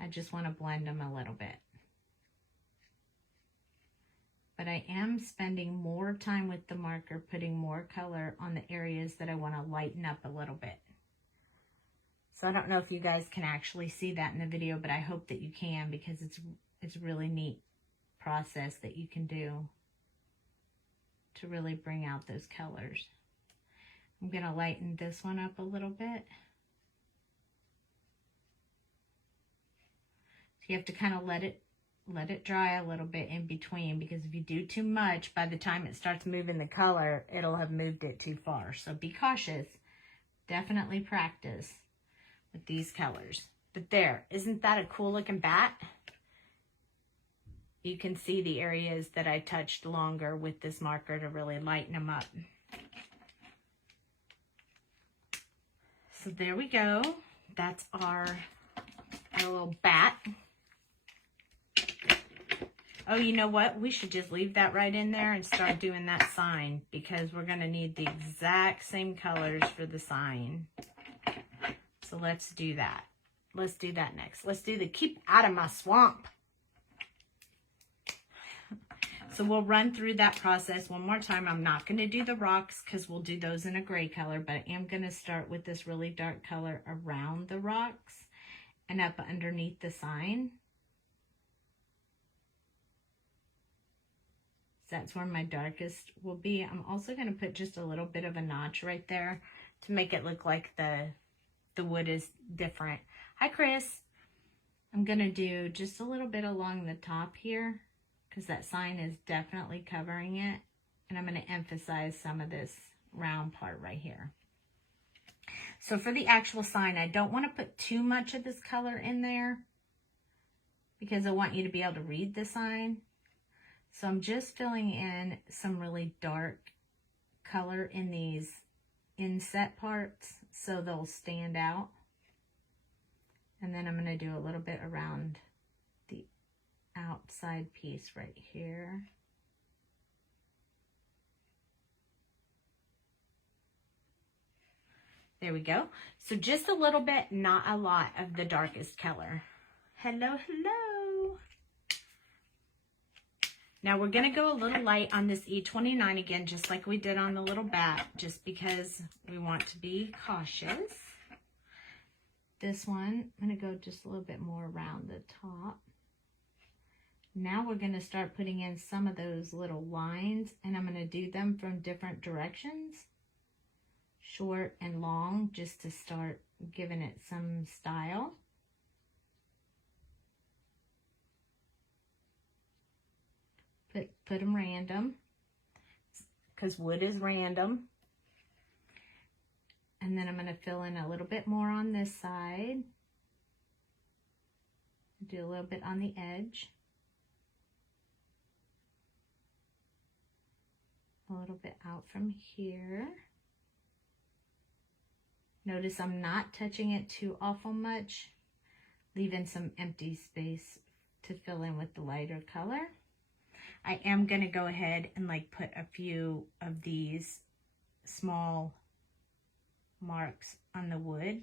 I just want to blend them a little bit. But I am spending more time with the marker, putting more color on the areas that I want to lighten up a little bit. So I don't know if you guys can actually see that in the video, but I hope that you can, because it's a really neat process that you can do to really bring out those colors. I'm going to lighten this one up a little bit. So you have to kind of let it dry a little bit in between, because if you do too much, by the time it starts moving the color, it'll have moved it too far. So be cautious. Definitely practice with these colors. But there, isn't that a cool looking bat? You can see the areas that I touched longer with this marker to really lighten them up. So there we go. That's our little bat. Oh, you know what? We should just leave that right in there and start doing that sign, because we're going to need the exact same colors for the sign. So let's do that. Let's do that next. Let's do the keep out of my swamp. So we'll run through that process one more time. I'm not going to do the rocks because we'll do those in a gray color, but I am going to start with this really dark color around the rocks and up underneath the sign. That's where my darkest will be. I'm also going to put just a little bit of a notch right there to make it look like the wood is different. Hi, Chris. I'm going to do just a little bit along the top here, because that sign is definitely covering it. And I'm going to emphasize some of this round part right here. So for the actual sign, I don't want to put too much of this color in there because I want you to be able to read the sign. So I'm just filling in some really dark color in these inset parts so they'll stand out. And then I'm going to do a little bit around the outside piece right here. There we go. So just a little bit, not a lot of the darkest color. Hello, hello. Now we're going to go a little light on this E29 again, just like we did on the little bat, just because we want to be cautious. This one, I'm going to go just a little bit more around the top. Now we're going to start putting in some of those little lines, and I'm going to do them from different directions, short and long, just to start giving it some style. Put them random, because wood is random. And then I'm going to fill in a little bit more on this side. Do a little bit on the edge. A little bit out from here. Notice I'm not touching it too awful much, leaving some empty space to fill in with the lighter color. I am going to go ahead and like put a few of these small marks on the wood.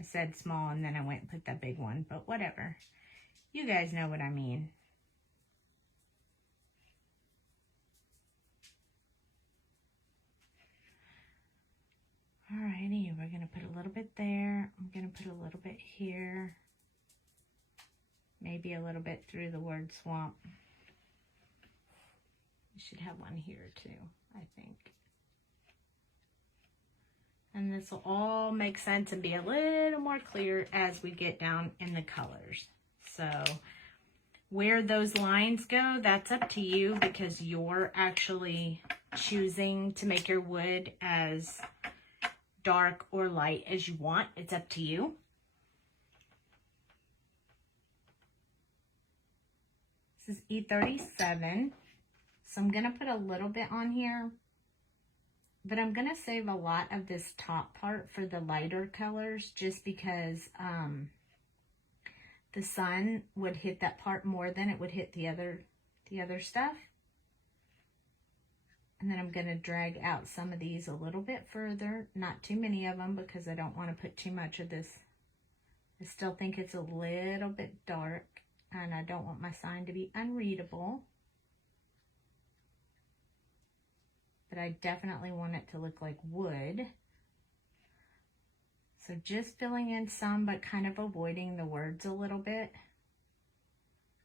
I said small and then I went and put that big one, but whatever. You guys know what I mean. Alrighty, we're going to put a little bit there. I'm going to put a little bit here. Maybe a little bit through the word swamp. You should have one here too, I think. And this will all make sense and be a little more clear as we get down in the colors. So where those lines go, that's up to you because you're actually choosing to make your wood as dark or light as you want. It's up to you. This is E37. So I'm going to put a little bit on here, but I'm going to save a lot of this top part for the lighter colors just because the sun would hit that part more than it would hit the other stuff. And then I'm going to drag out some of these a little bit further, not too many of them because I don't want to put too much of this. I still think it's a little bit dark and I don't want my sign to be unreadable. But I definitely want it to look like wood. So just filling in some, but kind of avoiding the words a little bit.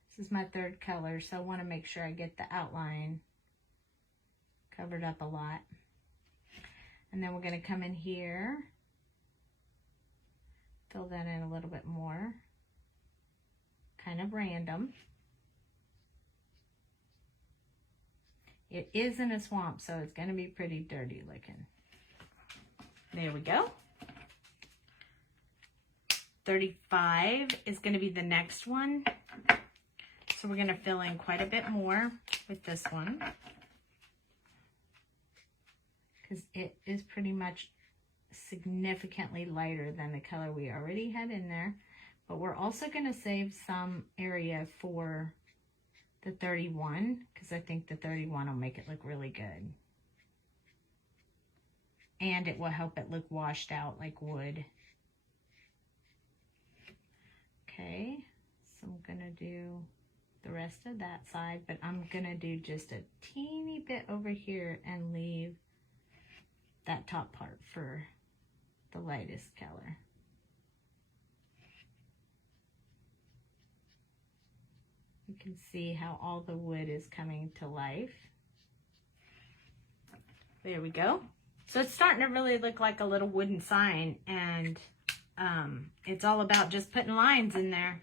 This is my third color, so I want to make sure I get the outline covered up a lot. And then we're going to come in here, fill that in a little bit more, kind of random. It is in a swamp, so it's going to be pretty dirty looking. There we go. 35 is going to be the next one. So we're going to fill in quite a bit more with this one, because it is pretty much significantly lighter than the color we already had in there. But we're also going to save some area for the 31, because I think the 31 will make it look really good. And it will help it look washed out like wood. Okay, so I'm going to do the rest of that side, but I'm going to do just a teeny bit over here and leave that top part for the lightest color. You can see how all the wood is coming to life. There we go. So it's starting to really look like a little wooden sign, and it's all about just putting lines in there.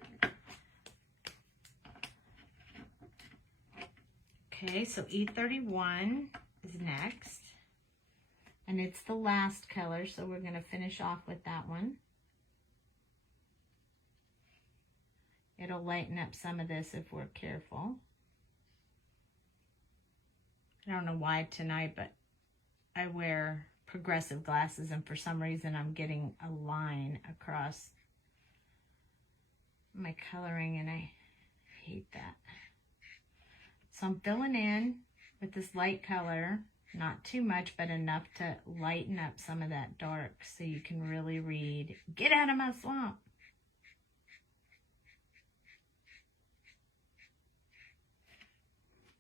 Okay, so E31 is next. And it's the last color, so we're going to finish off with that one. It'll lighten up some of this if we're careful. I don't know why tonight, but I wear progressive glasses, and for some reason I'm getting a line across my coloring, and I hate that. So I'm filling in with this light color, not too much, but enough to lighten up some of that dark so you can really read, "Get out of my swamp."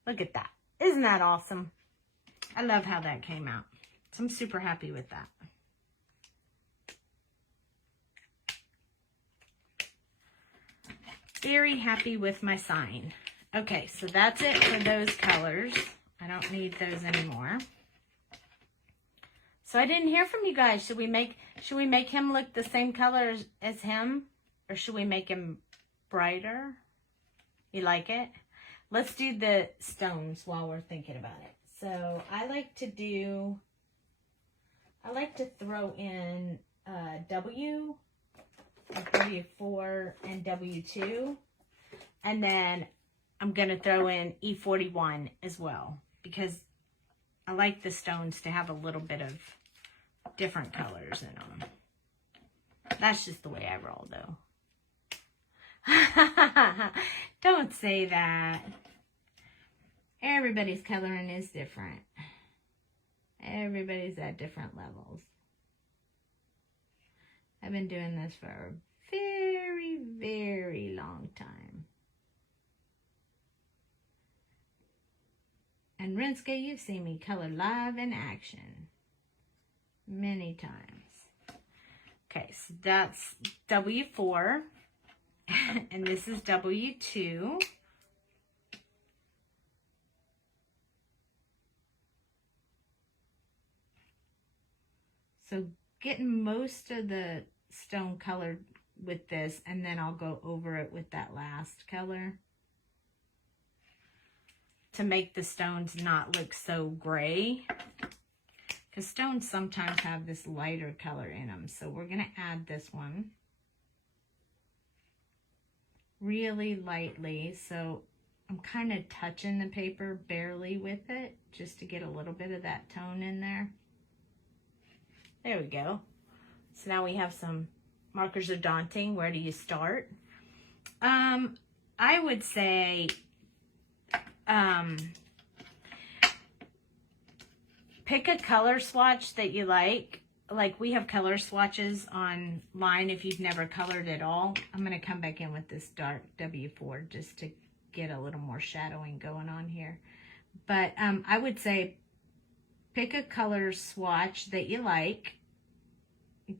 Look at that. Isn't that awesome? I love how that came out. So I'm super happy with that. Very happy with my sign. Okay, so that's it for those colors. I don't need those anymore. So I didn't hear from you guys. Should we make him look the same color as him? Or should we make him brighter? You like it? Let's do the stones while we're thinking about it. So I like to throw in W, W4 and W2. And then I'm going to throw in E41 as well, because I like the stones to have a little bit of different colors in them. That's just the way I roll, though. Don't say that. Everybody's coloring is different. Everybody's at different levels. I've been doing this for a very, very long time. And Rinske, you've seen me color live in action many times. Okay, so that's W4. And this is W2. So getting most of the stone colored with this, and then I'll go over it with that last color to make the stones not look so gray. Because stones sometimes have this lighter color in them. So we're going to add this one really lightly. So I'm kind of touching the paper barely with it just to get a little bit of that tone in there. There we go. So now we have some markers are daunting. Where do you start? I would say pick a color swatch that you like. Like we have color swatches online if you've never colored at all. I'm going to come back in with this dark W4 just to get a little more shadowing going on here. But I would say pick a color swatch that you like.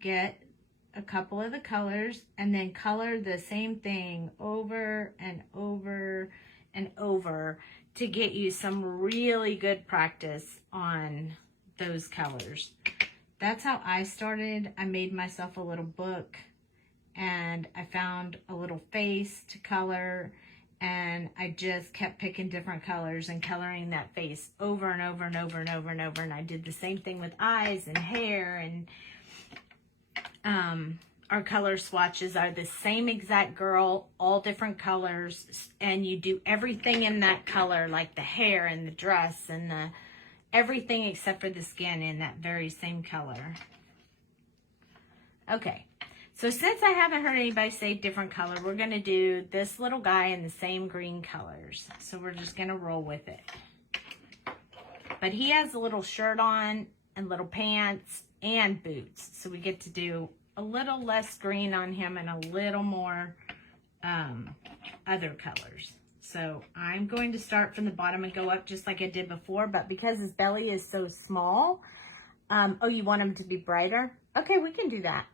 Get a couple of the colors and then color the same thing over and over and over to get you some really good practice on those colors. That's how I started. I made myself a little book and I found a little face to color, and I just kept picking different colors and coloring that face over and over and over and over and over. And I did the same thing with eyes and hair, and our color swatches are the same exact girl, all different colors, and you do everything in that color, like the hair and the dress and the everything except for the skin in that very same color. Okay, so since I haven't heard anybody say different color, we're going to do this little guy in the same green colors. So we're just going to roll with it. But he has a little shirt on and little pants and boots. So we get to do a little less green on him and a little more other colors. So I'm going to start from the bottom and go up just like I did before, but because his belly is so small, oh, you want him to be brighter? Okay, we can do that.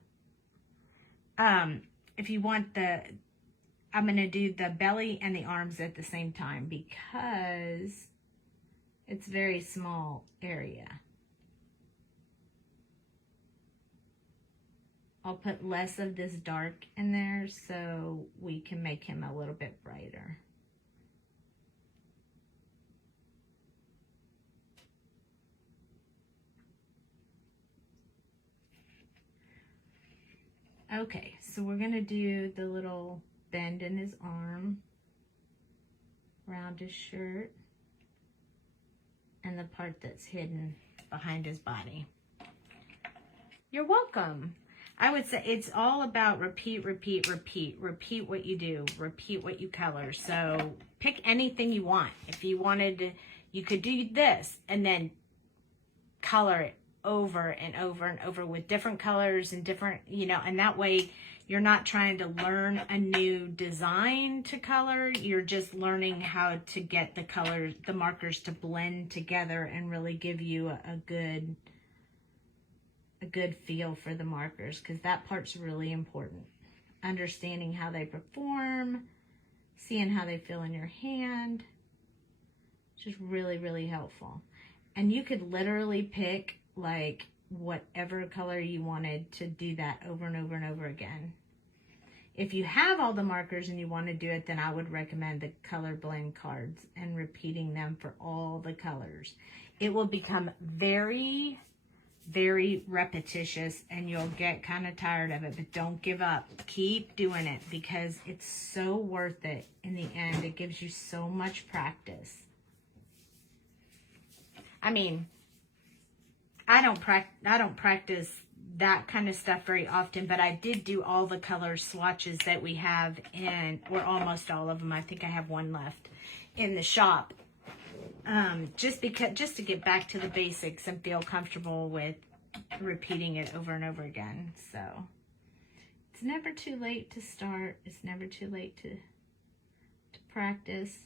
If you want I'm going to do the belly and the arms at the same time because it's very small area. I'll put less of this dark in there so we can make him a little bit brighter. Okay, so we're gonna do the little bend in his arm, around his shirt, and the part that's hidden behind his body. You're welcome. I would say it's all about repeat, repeat, repeat. Repeat what you do. Repeat what you color. So pick anything you want. If you wanted to, you could do this and then color it over and over and over with different colors and different, you know, and that way you're not trying to learn a new design to color. You're just learning how to get the colors, the markers to blend together and really give you a good feel for the markers, because that part's really important. Understanding how they perform, seeing how they feel in your hand, just really, really helpful. And you could literally pick like whatever color you wanted to do that over and over and over again. If you have all the markers and you want to do it, then I would recommend the color blend cards and repeating them for all the colors. It will become very, very repetitious and you'll get kind of tired of it, but don't give up. Keep doing it because it's so worth it in the end. It gives you so much practice. I mean, I don't practice that kind of stuff very often, but I did do all the color swatches that we have in, or almost all of them. I think I have one left in the shop. Just to get back to the basics and feel comfortable with repeating it over and over again. So it's never too late to start. It's never too late to practice.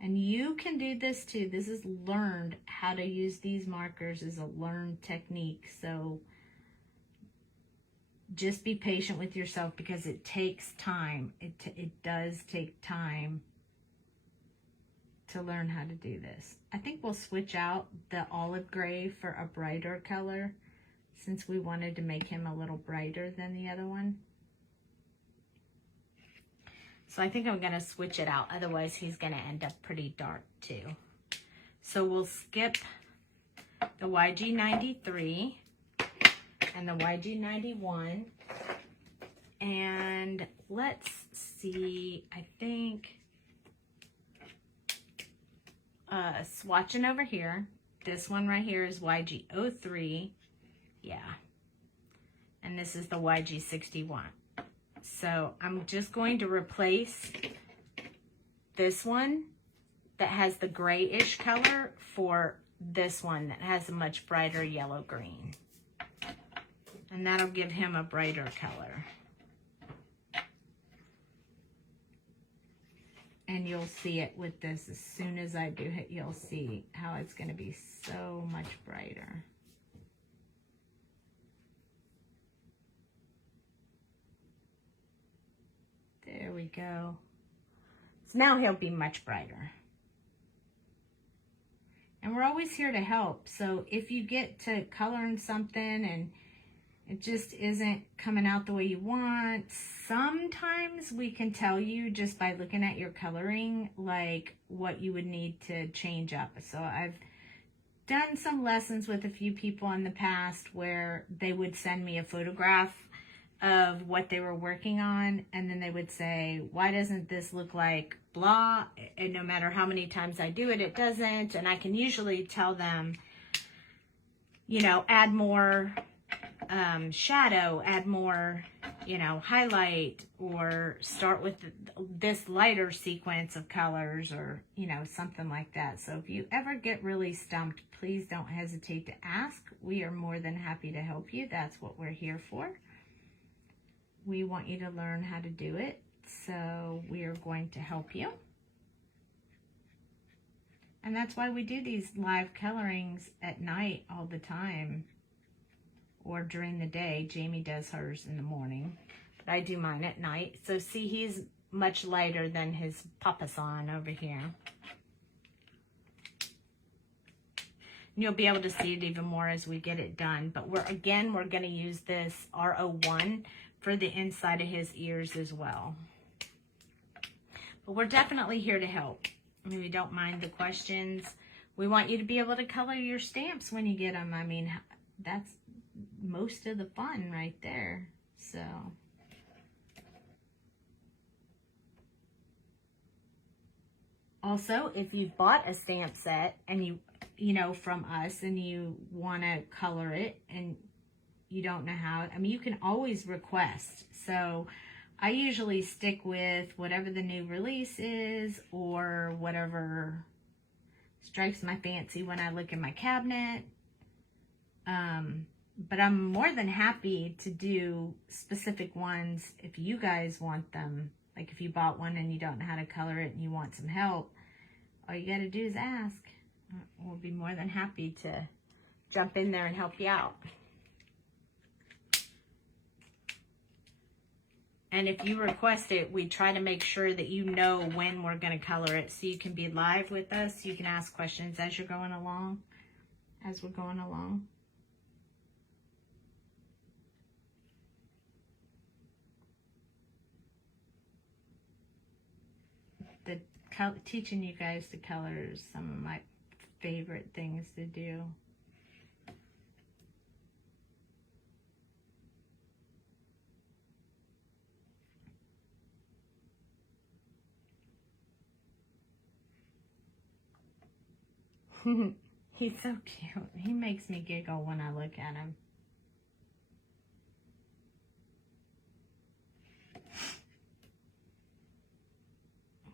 And you can do this too. This is learned. How to use these markers is a learned technique. So just be patient with yourself because it takes time. It does take time to learn how to do this. I think we'll switch out the olive gray for a brighter color since we wanted to make him a little brighter than the other one. So I think I'm going to switch it out. Otherwise, he's going to end up pretty dark too. So we'll skip the YG93 and the YG91. And let's see, I think, swatching over here. This one right here is YG03. Yeah. And this is the YG61. So I'm just going to replace this one that has the grayish color for this one that has a much brighter yellow green. And that'll give him a brighter color. And you'll see it with this. As soon as I do it, you'll see how it's going to be so much brighter. There we go. So now he'll be much brighter. And we're always here to help. So if you get to coloring something and it just isn't coming out the way you want, sometimes we can tell you just by looking at your coloring, like what you would need to change up. So I've done some lessons with a few people in the past where they would send me a photograph of what they were working on, and then they would say, why doesn't this look like blah? And no matter how many times I do it, it doesn't. And I can usually tell them, you know, add more shadow, add more, you know, highlight, or start with this lighter sequence of colors, or, you know, something like that. So if you ever get really stumped, please don't hesitate to ask. We are more than happy to help you. That's what we're here for. We want you to learn how to do it, so we are going to help you. And that's why we do these live colorings at night all the time, or during the day. Jamie does hers in the morning, but I do mine at night. So see, he's much lighter than his papasan over here. And you'll be able to see it even more as we get it done. But we're going to use this R01 for the inside of his ears as well. But we're definitely here to help. I mean, we don't mind the questions. We want you to be able to color your stamps when you get them. I mean, most of the fun right there. So also, if you've bought a stamp set and you know, from us, and you want to color it and you don't know how, I mean, you can always request. So I usually stick with whatever the new release is or whatever strikes my fancy when I look in my cabinet. But I'm more than happy to do specific ones if you guys want them. Like if you bought one and you don't know how to color it and you want some help, all you got to do is ask. We'll be more than happy to jump in there and help you out. And if you request it, we try to make sure that you know when we're going to color it, so you can be live with us. You can ask questions as you're going along, as we're going along. Teaching you guys to color is some of my favorite things to do. He's so cute. He makes me giggle when I look at him.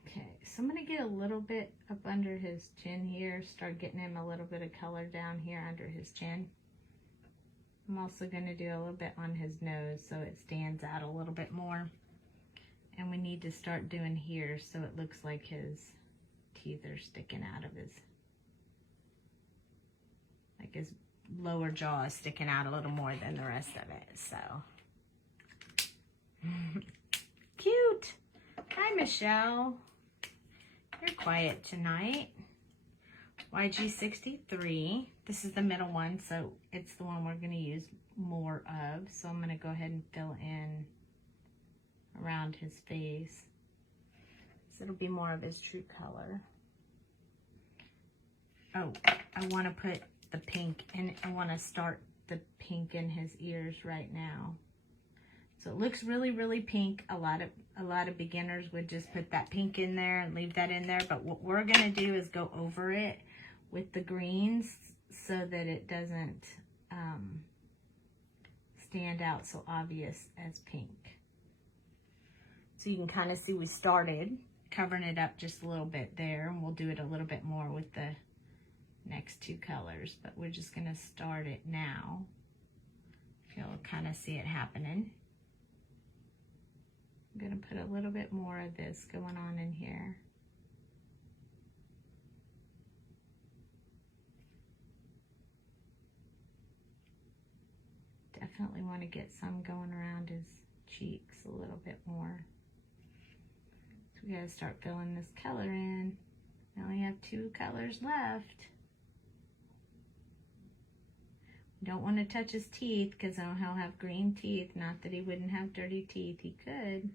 Okay, so I'm going to get a little bit up under his chin here. Start getting him a little bit of color down here under his chin. I'm also going to do a little bit on his nose so it stands out a little bit more. And we need to start doing here so it looks like his teeth are sticking out of his, like his lower jaw is sticking out a little more than the rest of it. So cute. Hi, Michelle. You're quiet tonight. YG63. This is the middle one, so it's the one we're going to use more of. So I'm going to go ahead and fill in around his face. So it'll be more of his true color. Oh, I want to put the pink, and I want to start the pink in his ears right now. So it looks really, really pink. A lot of beginners would just put that pink in there and leave that in there. But what we're going to do is go over it with the greens so that it doesn't stand out so obvious as pink. So you can kind of see we started covering it up just a little bit there, and we'll do it a little bit more with the next two colors, but we're just going to start it now. You'll kind of see it happening. I'm going to put a little bit more of this going on in here. Definitely want to get some going around his cheeks a little bit more. So we got to start filling this color in. We only have 2 colors left. We don't want to touch his teeth because he'll have green teeth. Not that he wouldn't have dirty teeth. He could.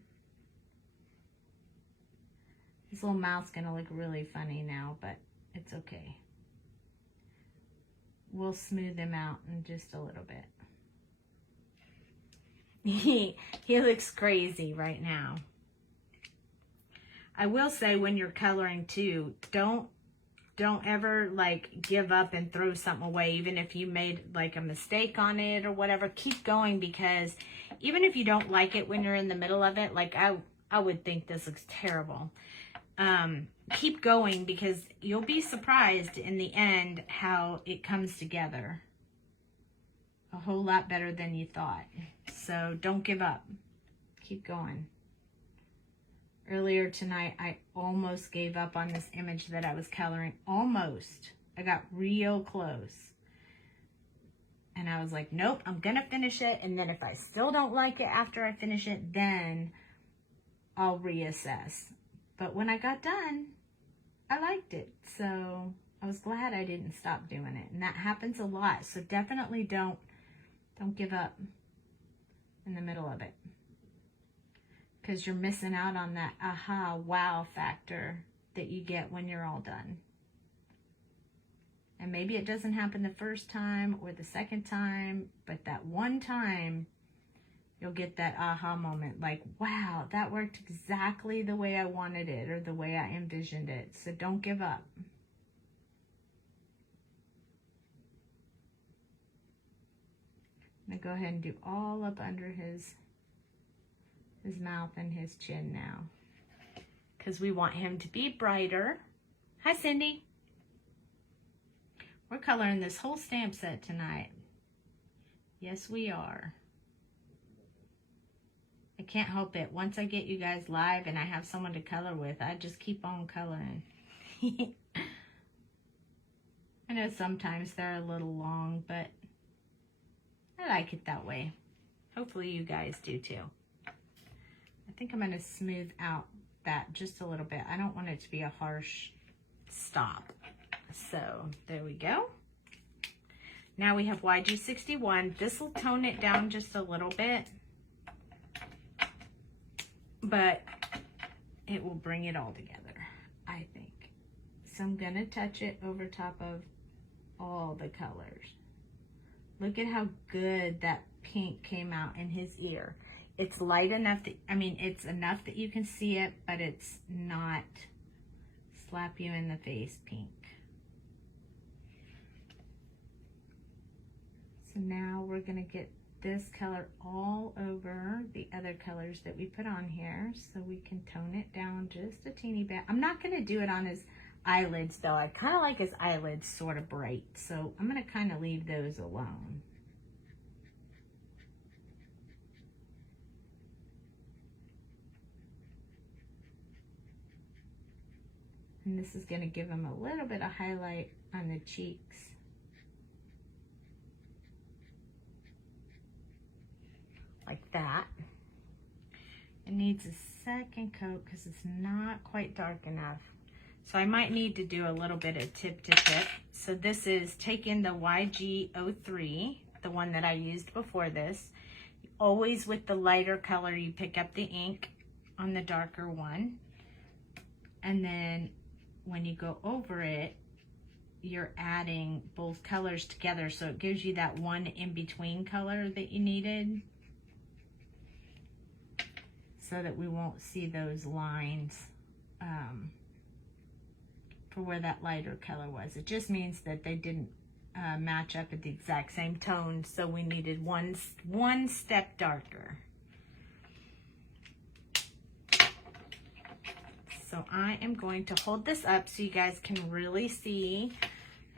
His little mouth's going to look really funny now, but it's okay. We'll smooth him out in just a little bit. He looks crazy right now. I will say, when you're coloring too, don't ever like give up and throw something away, even if you made like a mistake on it or whatever. Keep going, because even if you don't like it when you're in the middle of it, like I would think this looks terrible. Keep going, because you'll be surprised in the end how it comes together a whole lot better than you thought. So don't give up. Keep going. Earlier tonight, I almost gave up on this image that I was coloring. Almost. I got real close. And I was like, nope, I'm going to finish it. And then if I still don't like it after I finish it, then I'll reassess. But when I got done, I liked it. So I was glad I didn't stop doing it. And that happens a lot. So definitely don't give up in the middle of it, because you're missing out on that aha, wow factor that you get when you're all done. And maybe it doesn't happen the first time or the second time, but that one time, you'll get that aha moment, like, wow, that worked exactly the way I wanted it or the way I envisioned it. So don't give up. I'm going to go ahead and do all up under his mouth and his chin now, because we want him to be brighter. Hi, Cindy. We're coloring this whole stamp set tonight. Yes, we are. I can't help it. Once I get you guys live and I have someone to color with, I just keep on coloring. I know sometimes they're a little long, but I like it that way. Hopefully you guys do too. I think I'm going to smooth out that just a little bit. I don't want it to be a harsh stop. So there we go. Now we have YG61. This will tone it down just a little bit, but it will bring it all together, I think. So I'm going to touch it over top of all the colors. Look at how good that pink came out in his ear. It's light enough that, I mean, it's enough that you can see it, but it's not slap you in the face pink. So now we're going to get this color all over the other colors that we put on here so we can tone it down just a teeny bit. I'm not going to do it on his eyelids though. I kind of like his eyelids sort of bright, so I'm going to kind of leave those alone. And this is going to give him a little bit of highlight on the cheeks. Like that. It needs a second coat because it's not quite dark enough. So I might need to do a little bit of tip to tip. So this is taking the YG03, the one that I used before this. Always with the lighter color, you pick up the ink on the darker one. And then when you go over it, you're adding both colors together. So it gives you that one in-between color that you needed, so that we won't see those lines for where that lighter color was. It just means that they didn't match up at the exact same tone, so we needed one step darker. So I am going to hold this up so you guys can really see,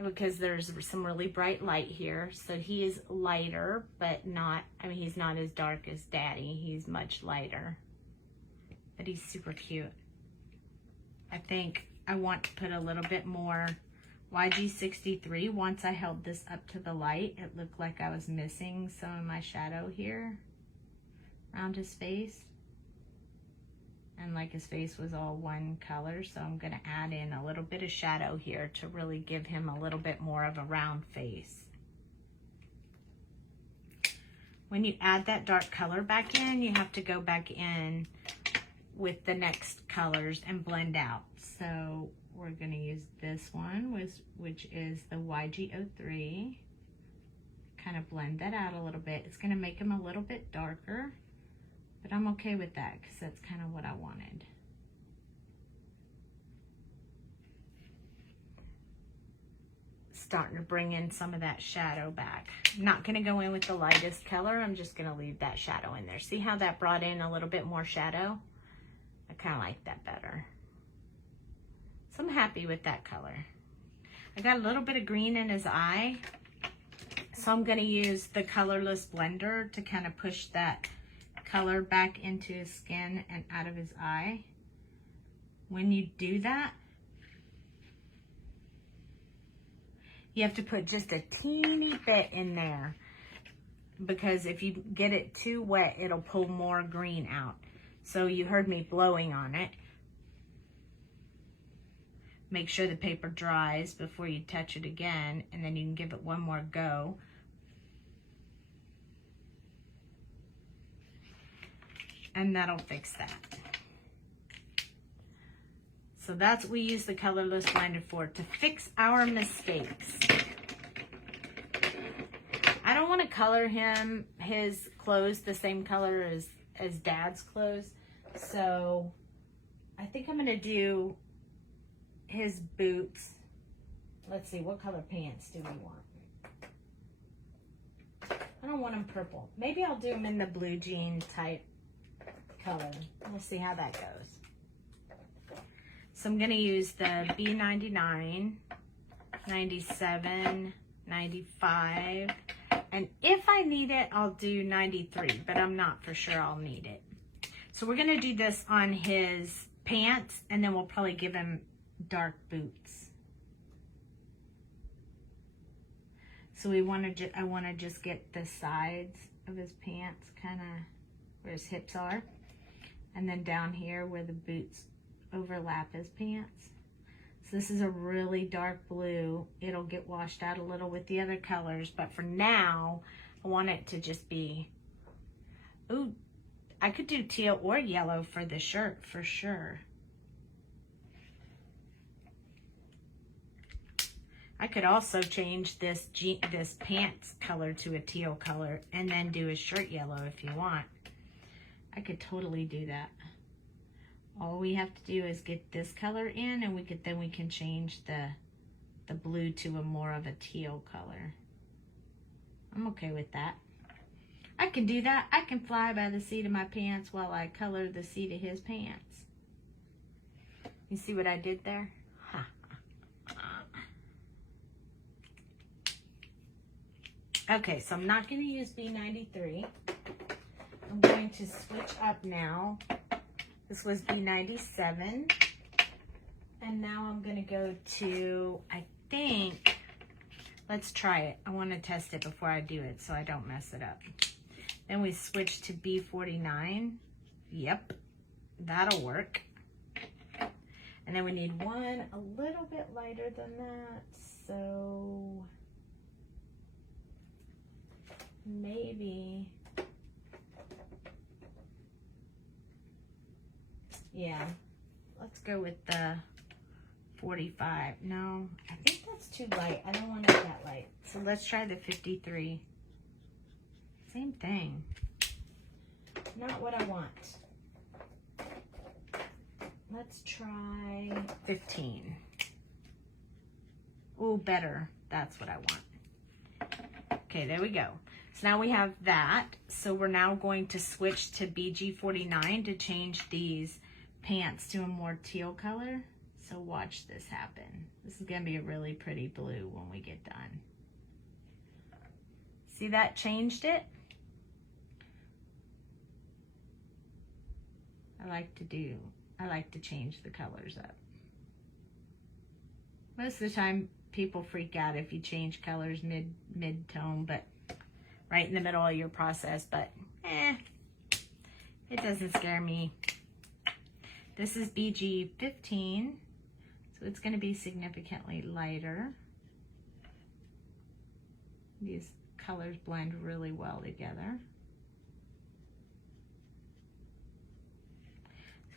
because there's some really bright light here. So he is lighter, but not, I mean, he's not as dark as Daddy. He's much lighter. But he's super cute. I think I want to put a little bit more YG63. Once I held this up to the light, it looked like I was missing some of my shadow here around his face. And like his face was all one color, so I'm going to add in a little bit of shadow here to really give him a little bit more of a round face. When you add that dark color back in, you have to go back in with the next colors and blend out. So we're going to use this one, which is the YG03. Kind of blend that out a little bit. It's going to make him a little bit darker, but I'm okay with that because that's kind of what I wanted. Starting to bring in some of that shadow back. I'm not going to go in with the lightest color. I'm just going to leave that shadow in there. See how that brought in a little bit more shadow? I kind of like that better. So I'm happy with that color. I got a little bit of green in his eye, so I'm going to use the colorless blender to kind of push that color back into his skin and out of his eye. When you do that, you have to put just a teeny bit in there, because if you get it too wet, it'll pull more green out. So you heard me blowing on it. Make sure the paper dries before you touch it again, and then you can give it one more go. And that'll fix that. So that's what we use the colorless blender for, to fix our mistakes. I don't want to color his clothes the same color as Dad's clothes. So I think I'm going to do his boots. Let's see, what color pants do we want? I don't want them purple. Maybe I'll do them in the blue jean type color. We'll see how that goes. So I'm going to use the B99, 97, 95, and if I need it, I'll do 93, but I'm not for sure I'll need it. So we're going to do this on his pants, and then we'll probably give him dark boots. So I want to just get the sides of his pants, kind of where his hips are, and then down here where the boots overlap his pants. So this is a really dark blue. It'll get washed out a little with the other colors, but for now, I want it to just be, ooh, I could do teal or yellow for the shirt for sure. I could also change this pants color to a teal color and then do his shirt yellow if you want. I could totally do that. All we have to do is get this color in, and then we can change the blue to a more of a teal color. I'm okay with that. I can do that. I can fly by the seat of my pants while I color the seat of his pants. You see what I did there? Okay, so I'm not going to use B93. I'm going to switch up now. This was B97. And now I'm going to go to, I think, let's try it. I want to test it before I do it so I don't mess it up. Then we switch to B49. Yep, that'll work. And then we need one a little bit lighter than that. So maybe, yeah, let's go with the 45. No, I think that's too light. I don't want it that light. So let's try the 53. Same thing. Not what I want. Let's try 15. Oh, better. That's what I want. Okay, there we go. So now we have that. So we're now going to switch to BG49 to change these pants to a more teal color. So watch this happen. This is going to be a really pretty blue when we get done. See that changed it? I like to change the colors up. Most of the time people freak out if you change colors mid-tone, but right in the middle of your process, but it doesn't scare me. This is BG15, so it's going to be significantly lighter. These colors blend really well together.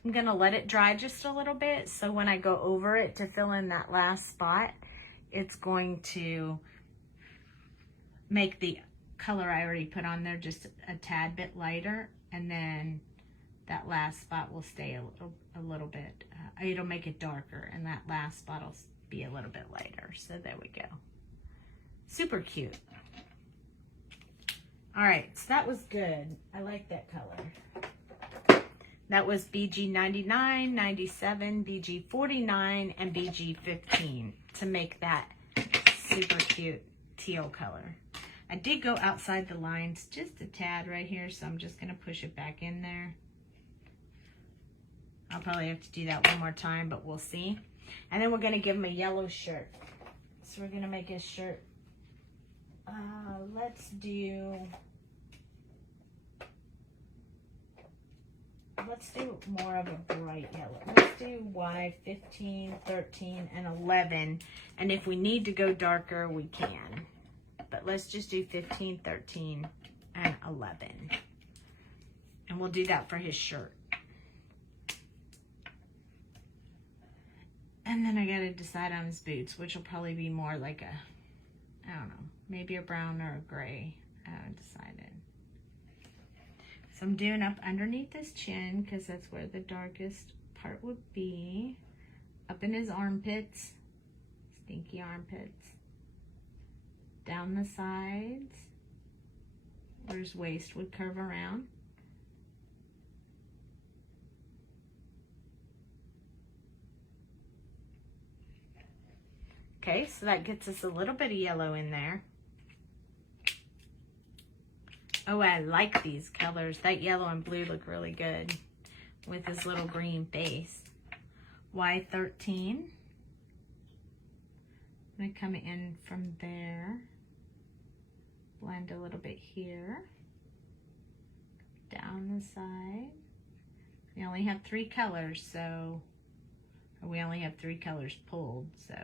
I'm going to let it dry just a little bit, so when I go over it to fill in that last spot, it's going to make the color I already put on there just a tad bit lighter, and then that last spot will stay a little bit, it'll make it darker, and that last spot will be a little bit lighter. So there we go. Super cute. All right, so that was good. I like that color. That was BG99, 97, BG49, and BG15 to make that super cute teal color. I did go outside the lines just a tad right here, so I'm just going to push it back in there. I'll probably have to do that one more time, but we'll see. And then we're going to give him a yellow shirt. So we're going to make his shirt, let's do more of a bright yellow. Let's do Y15, 13, and 11. And if we need to go darker, we can. But let's just do 15, 13, and 11. And we'll do that for his shirt. And then I got to decide on his boots, which will probably be more like a, I don't know, maybe a brown or a gray. I haven't decided. So I'm doing up underneath his chin because that's where the darkest part would be. Up in his armpits, stinky armpits. Down the sides, where his waist would curve around. Okay, so that gets us a little bit of yellow in there. Oh, I like these colors. That yellow and blue look really good with his little green face. Y13. I'm going to come in from there. Blend a little bit here. Down the side. We only have 3 colors, so, or we only have 3 colors pulled, so.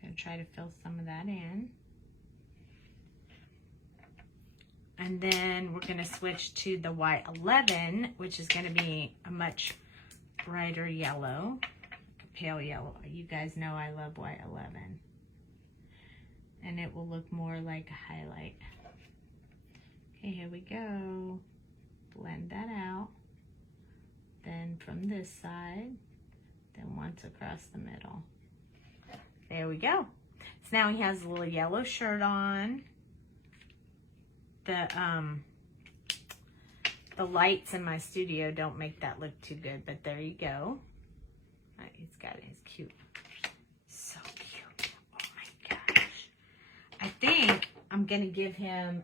Gonna try to fill some of that in. And then we're gonna switch to the Y11, which is gonna be a much brighter yellow, like a pale yellow. You guys know I love Y11. And it will look more like a highlight. Okay, here we go. Blend that out. Then from this side, then once across the middle. There we go. So now he has a little yellow shirt on. The lights in my studio don't make that look too good, but there you go. He's got his cute. So cute. Oh my gosh. I think I'm gonna give him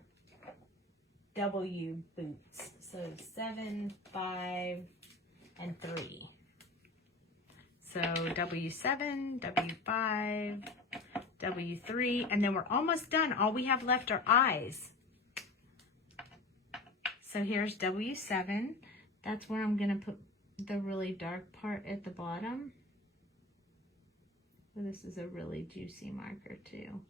W boots. So 7, 5, and 3. So W7, W5, W3, and then we're almost done. All we have left are eyes. So here's W7. That's where I'm gonna put the really dark part at the bottom. So this is a really juicy marker too.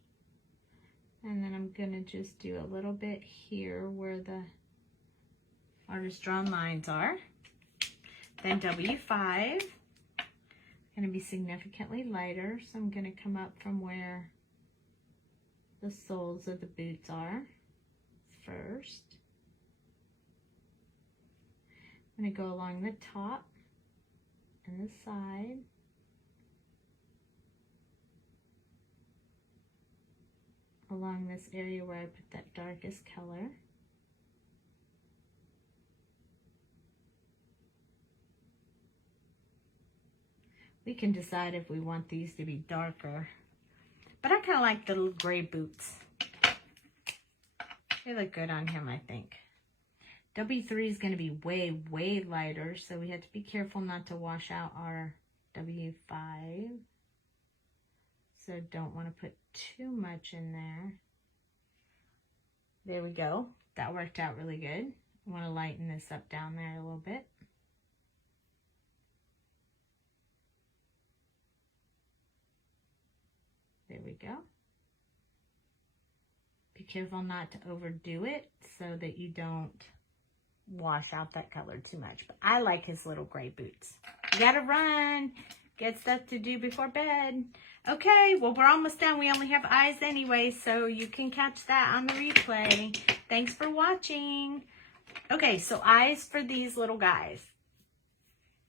And then I'm gonna just do a little bit here where the artist drawn lines are. Then W5. Going to be significantly lighter, so I'm going to come up from where the soles of the boots are first. I'm going to go along the top and the side. Along this area where I put that darkest color. We can decide if we want these to be darker. But I kind of like the little gray boots. They look good on him, I think. W3 is going to be way, way lighter, so we have to be careful not to wash out our W5. So don't want to put too much in there. There we go. That worked out really good. I want to lighten this up down there a little bit. There we go. Be careful not to overdo it so that you don't wash out that color too much. But I like his little gray boots. You gotta run. Get stuff to do before bed. Okay, well, we're almost done. We only have eyes anyway, so you can catch that on the replay. Thanks for watching. Okay, so eyes for these little guys.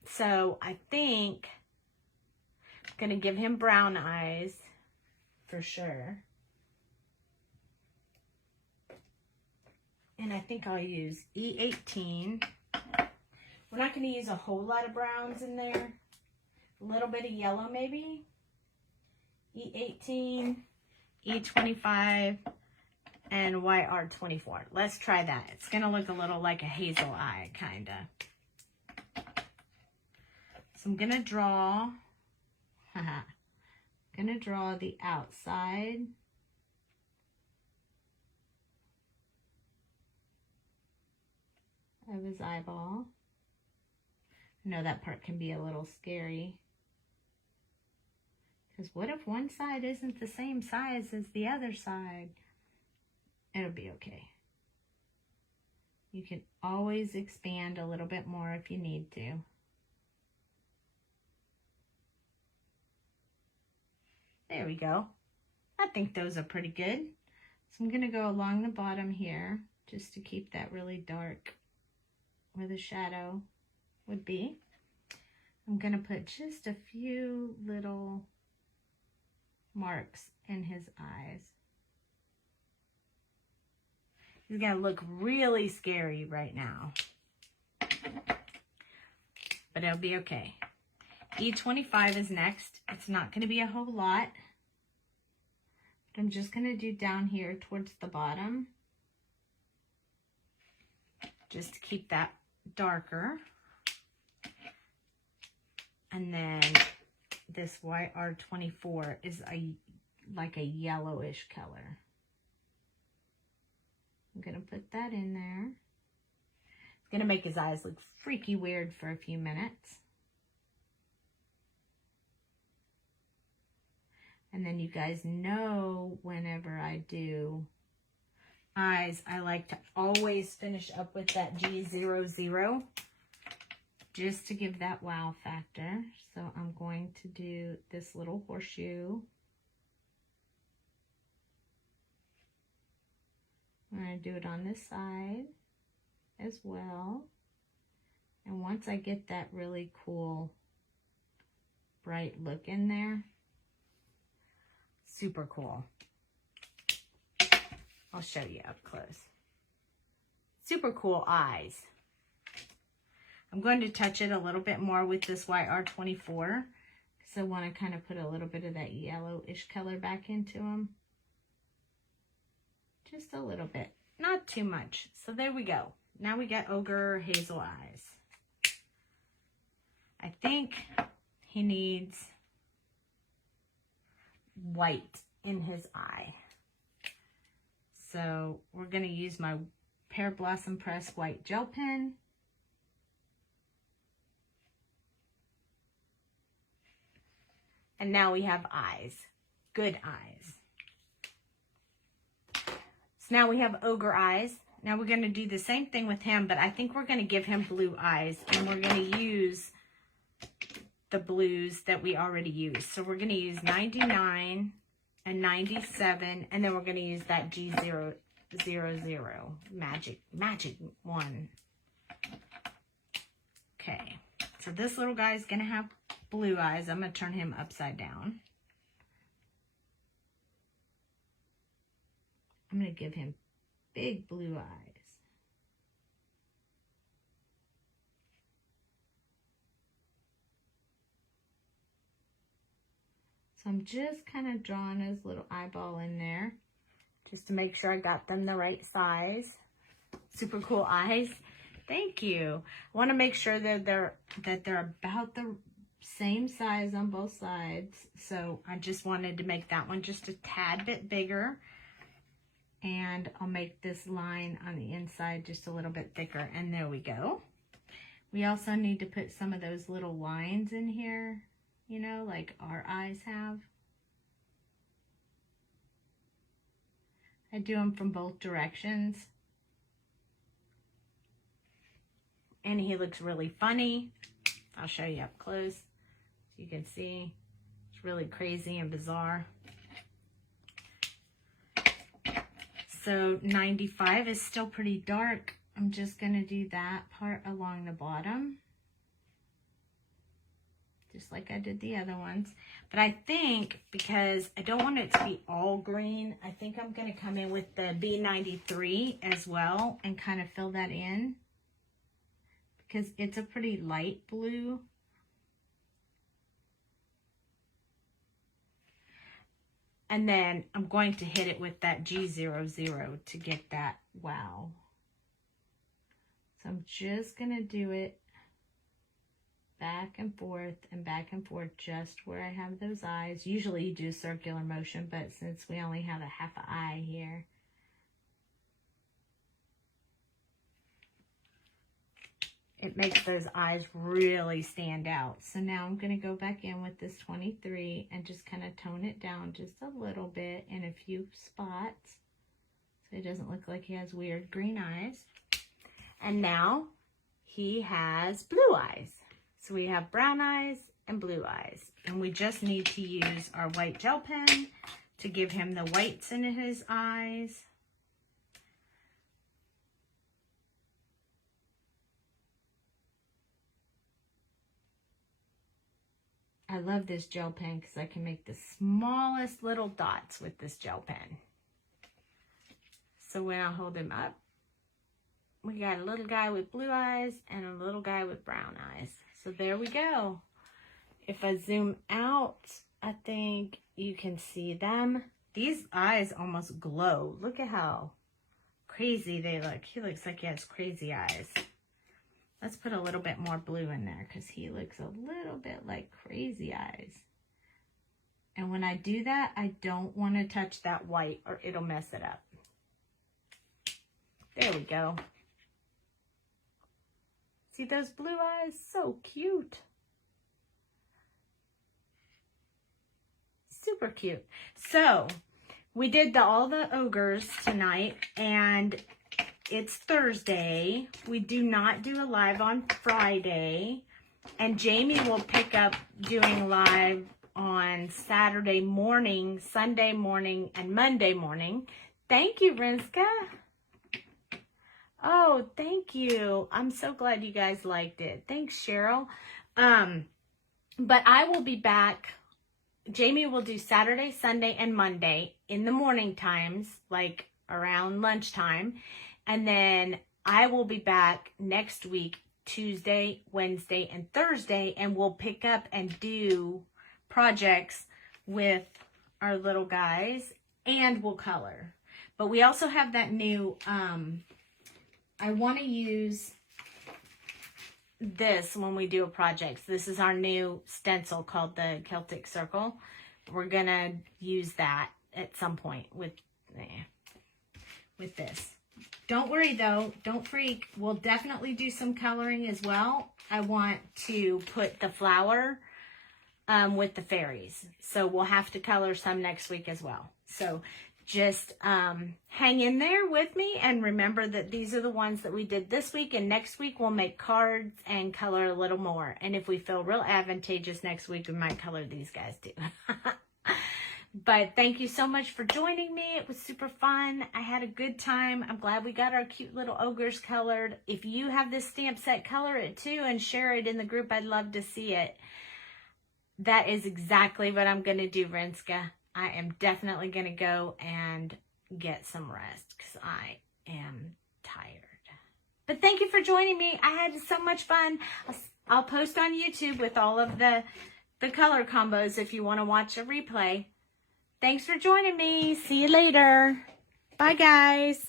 So I think I'm gonna give him brown eyes for sure. And I think I'll use E18. We're not going to use a whole lot of browns in there. A little bit of yellow maybe. E18, E25, and YR24. Let's try that. It's going to look a little like a hazel eye, kind of. So I'm going to draw, the outside. Of his eyeball. I know that part can be a little scary. Because what if one side isn't the same size as the other side? It'll be okay. You can always expand a little bit more if you need to. There we go. I think those are pretty good. So I'm going to go along the bottom here just to keep that really dark where the shadow would be. I'm going to put just a few little marks in his eyes. He's going to look really scary right now, but it'll be okay. E25 is next. It's not going to be a whole lot. But I'm just going to do down here towards the bottom, just to keep that darker. And then this YR24 is like a yellowish color. I'm going to put that in there. It's going to make his eyes look freaky weird for a few minutes. And then you guys know whenever I do eyes, I like to always finish up with that G00 just to give that wow factor. So I'm going to do this little horseshoe. I'm going to do it on this side as well. And once I get that really cool bright look in there, super cool. I'll show you up close. Super cool eyes. I'm going to touch it a little bit more with this YR24 because I want to kind of put a little bit of that yellowish color back into them. Just a little bit, not too much. So there we go. Now we got Ogre Hazel eyes. I think he needs white in his eye. So we're going to use my Pear Blossom Press white gel pen. And now we have eyes. Good eyes. So now we have ogre eyes. Now we're going to do the same thing with him, but I think we're going to give him blue eyes. And we're going to use the blues that we already used. So we're going to use 99 and 97. And then we're going to use that G000 magic one. Okay. So this little guy is going to have blue eyes. I'm going to turn him upside down. I'm going to give him big blue eyes. So I'm just kind of drawing his little eyeball in there just to make sure I got them the right size. Super cool eyes. Thank you. I want to make sure that they're about the same size on both sides. So I just wanted to make that one just a tad bit bigger. And I'll make this line on the inside just a little bit thicker. And there we go. We also need to put some of those little lines in here, you know, like our eyes have. I do them from both directions. And he looks really funny. I'll show you up close so you can see. It's really crazy and bizarre. So 95 is still pretty dark. I'm just going to do that part along the bottom, just like I did the other ones. But I think, because I don't want it to be all green, I think I'm going to come in with the B93 as well and kind of fill that in, because it's a pretty light blue. And then I'm going to hit it with that G00 to get that wow. So I'm just going to do it back and forth just where I have those eyes. Usually you do circular motion, but since we only have a half an eye here, it makes those eyes really stand out. So now I'm going to go back in with this 23 and just kind of tone it down just a little bit in a few spots, so it doesn't look like he has weird green eyes. And now he has blue eyes. So we have brown eyes and blue eyes. And we just need to use our white gel pen to give him the whites in his eyes. I love this gel pen because I can make the smallest little dots with this gel pen. So when I hold him up, we got a little guy with blue eyes and a little guy with brown eyes. So there we go. If I zoom out, I think you can see them. These eyes almost glow. Look at how crazy they look. He looks like he has crazy eyes. Let's put a little bit more blue in there because he looks a little bit like crazy eyes. And when I do that, I don't want to touch that white or it'll mess it up. There we go. See those blue eyes? So cute. Super cute. So we did all the ogres tonight, and it's Thursday. We do not do a live on Friday, and Jamie will pick up doing live on Saturday morning, Sunday morning, and Monday morning. Thank you, Rinska. Oh, thank you. I'm so glad you guys liked it. Thanks, Cheryl. But I will be back. Jamie will do Saturday, Sunday, and Monday in the morning times, like around lunchtime. And then I will be back next week, Tuesday, Wednesday, and Thursday, and we'll pick up and do projects with our little guys, and we'll color. But we also have that new, I want to use this when we do a project. So this is our new stencil called the Celtic Circle. We're going to use that at some point with this. Don't worry though, don't freak. We'll definitely do some coloring as well. I want to put the flower with the fairies. So we'll have to color some next week as well. So just hang in there with me and remember that these are the ones that we did this week, and next week we'll make cards and color a little more. And if we feel real advantageous next week, we might color these guys too. But thank you so much for joining me. It was super fun. I had a good time. I'm glad we got our cute little ogres colored. If you have this stamp set, color it too and share it in the group. I'd love to see it. That is exactly what I'm going to do, Rinska. I am definitely going to go and get some rest because I am tired. But thank you for joining me. I had so much fun. I'll post on YouTube with all of the color combos if you want to watch a replay. Thanks for joining me. See you later. Bye, guys.